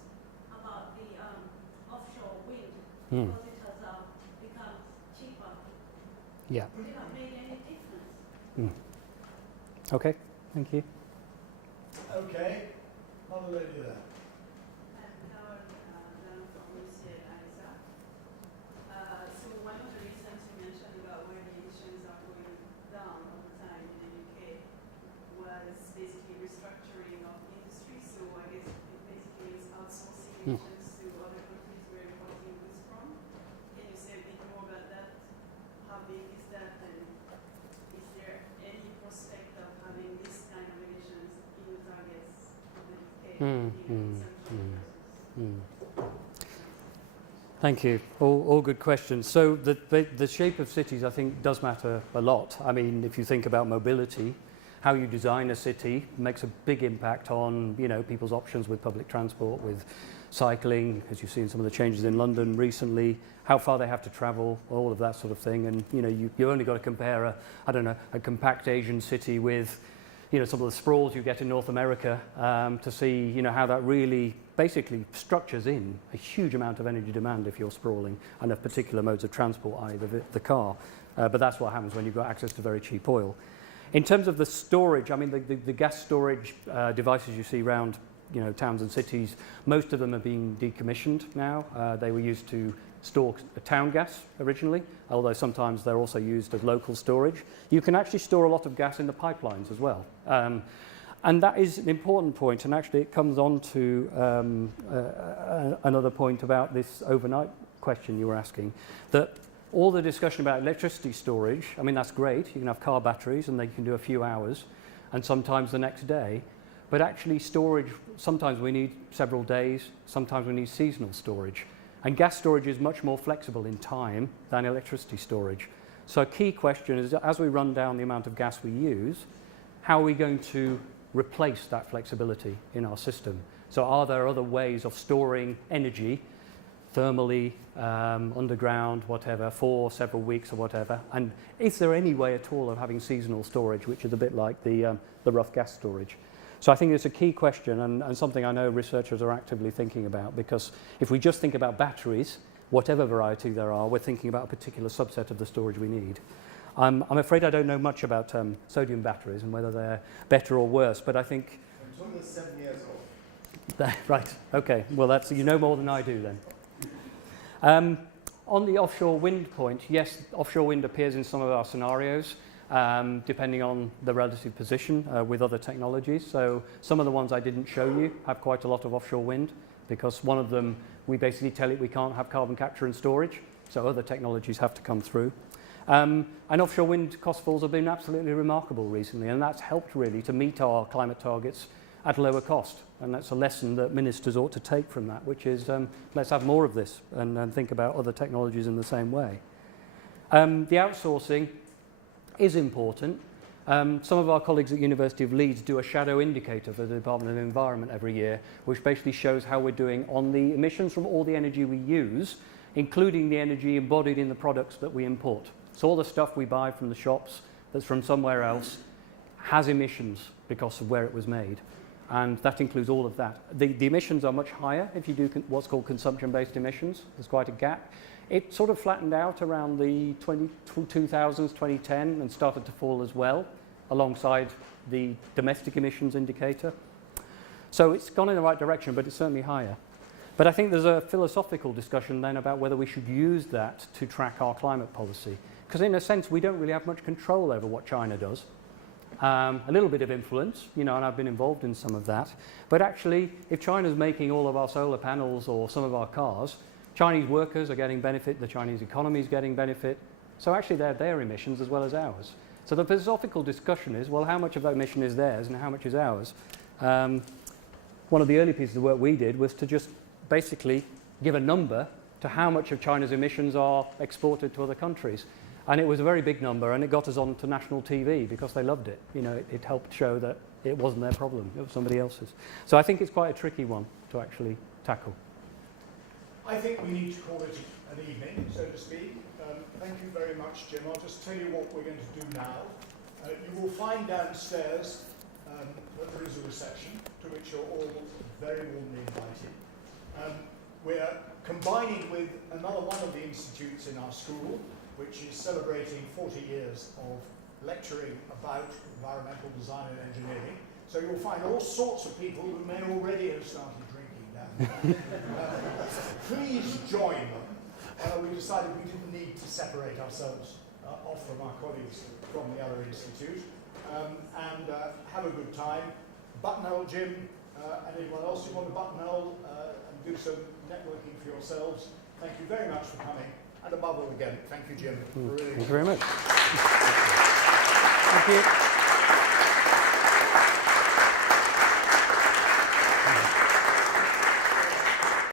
about the offshore wind, because it has become cheaper, Yeah. would it have made any difference? Okay, thank you. Okay, another lady there. So one of the reasons you mentioned about where the emissions are going down all the time in the UK was basically restructuring of industry. So I guess Thank you. All good questions. So the shape of cities, I think, does matter a lot. I mean, if you think about mobility, how you design a city makes a big impact on, you know, people's options with public transport, with cycling, as you've seen some of the changes in London recently, how far they have to travel, all of that sort of thing. And, you know, you only got to compare a compact Asian city with, you know, some of the sprawls you get in North America to see, you know, how that really basically structures in a huge amount of energy demand if you're sprawling and of particular modes of transport, i.e. the car. But that's what happens when you've got access to very cheap oil. In terms of the storage, I mean, the gas storage devices you see around, you know, towns and cities, most of them are being decommissioned now. They were used to store town gas originally, although sometimes they're also used as local storage. You can actually store a lot of gas in the pipelines as well. And that is an important point, and actually it comes on to another point about this overnight question you were asking, that all the discussion about electricity storage, I mean, that's great. You can have car batteries and they can do a few hours and sometimes the next day. But actually storage, sometimes we need several days, sometimes we need seasonal storage. And gas storage is much more flexible in time than electricity storage. So a key question is, as we run down the amount of gas we use, how are we going to replace that flexibility in our system? So are there other ways of storing energy thermally, underground, whatever, for several weeks or whatever? And is there any way at all of having seasonal storage, which is a bit like the rough gas storage? So I think it's a key question and something I know researchers are actively thinking about, because if we just think about batteries, whatever variety there are, we're thinking about a particular subset of the storage we need. I'm afraid I don't know much about sodium batteries and whether they're better or worse, but I think... I'm told they're 7 years old. Right, okay. Well, that's, you know more than I do then. On the offshore wind point, yes, offshore wind appears in some of our scenarios, depending on the relative position with other technologies. So some of the ones I didn't show you have quite a lot of offshore wind, because one of them, we basically tell it we can't have carbon capture and storage, so other technologies have to come through. And offshore wind cost falls have been absolutely remarkable recently, and that's helped really to meet our climate targets at lower cost. And that's a lesson that ministers ought to take from that, which is let's have more of this and think about other technologies in the same way. The outsourcing is important. Some of our colleagues at University of Leeds do a shadow indicator for the Department of Environment every year, which basically shows how we're doing on the emissions from all the energy we use, including the energy embodied in the products that we import. So all the stuff we buy from the shops that's from somewhere else has emissions because of where it was made. And that includes all of that. The emissions are much higher if you do what's called consumption-based emissions. There's quite a gap. It sort of flattened out around the 2000s, 2010, and started to fall as well, alongside the domestic emissions indicator. So it's gone in the right direction, but it's certainly higher. But I think there's a philosophical discussion then about whether we should use that to track our climate policy. Because in a sense, we don't really have much control over what China does. A little bit of influence, you know, and I've been involved in some of that. But actually, if China's making all of our solar panels or some of our cars, Chinese workers are getting benefit, the Chinese economy is getting benefit. So actually, they're their emissions as well as ours. So the philosophical discussion is, well, how much of that emission is theirs and how much is ours? One of the early pieces of work we did was to just basically give a number to how much of China's emissions are exported to other countries. And it was a very big number, and it got us onto national TV because they loved it. You know, it helped show that it wasn't their problem, it was somebody else's. So I think it's quite a tricky one to actually tackle. I think we need to call it an evening, so to speak. Thank you very much, Jim. I'll just tell you what we're going to do now. You will find downstairs that there is a reception to which you're all very warmly invited. We're combining with another one of the institutes in our school, which is celebrating 40 years of lecturing about environmental design and engineering. So you'll find all sorts of people who may already have started drinking down there. Please join them. We decided we didn't need to separate ourselves off from our colleagues from the other institute. And have a good time. Buttonhole Jim, anyone else you want to buttonhole and do some networking for yourselves. Thank you very much for coming. And above all, again, thank you, Jim. Thank you very much. Thank you.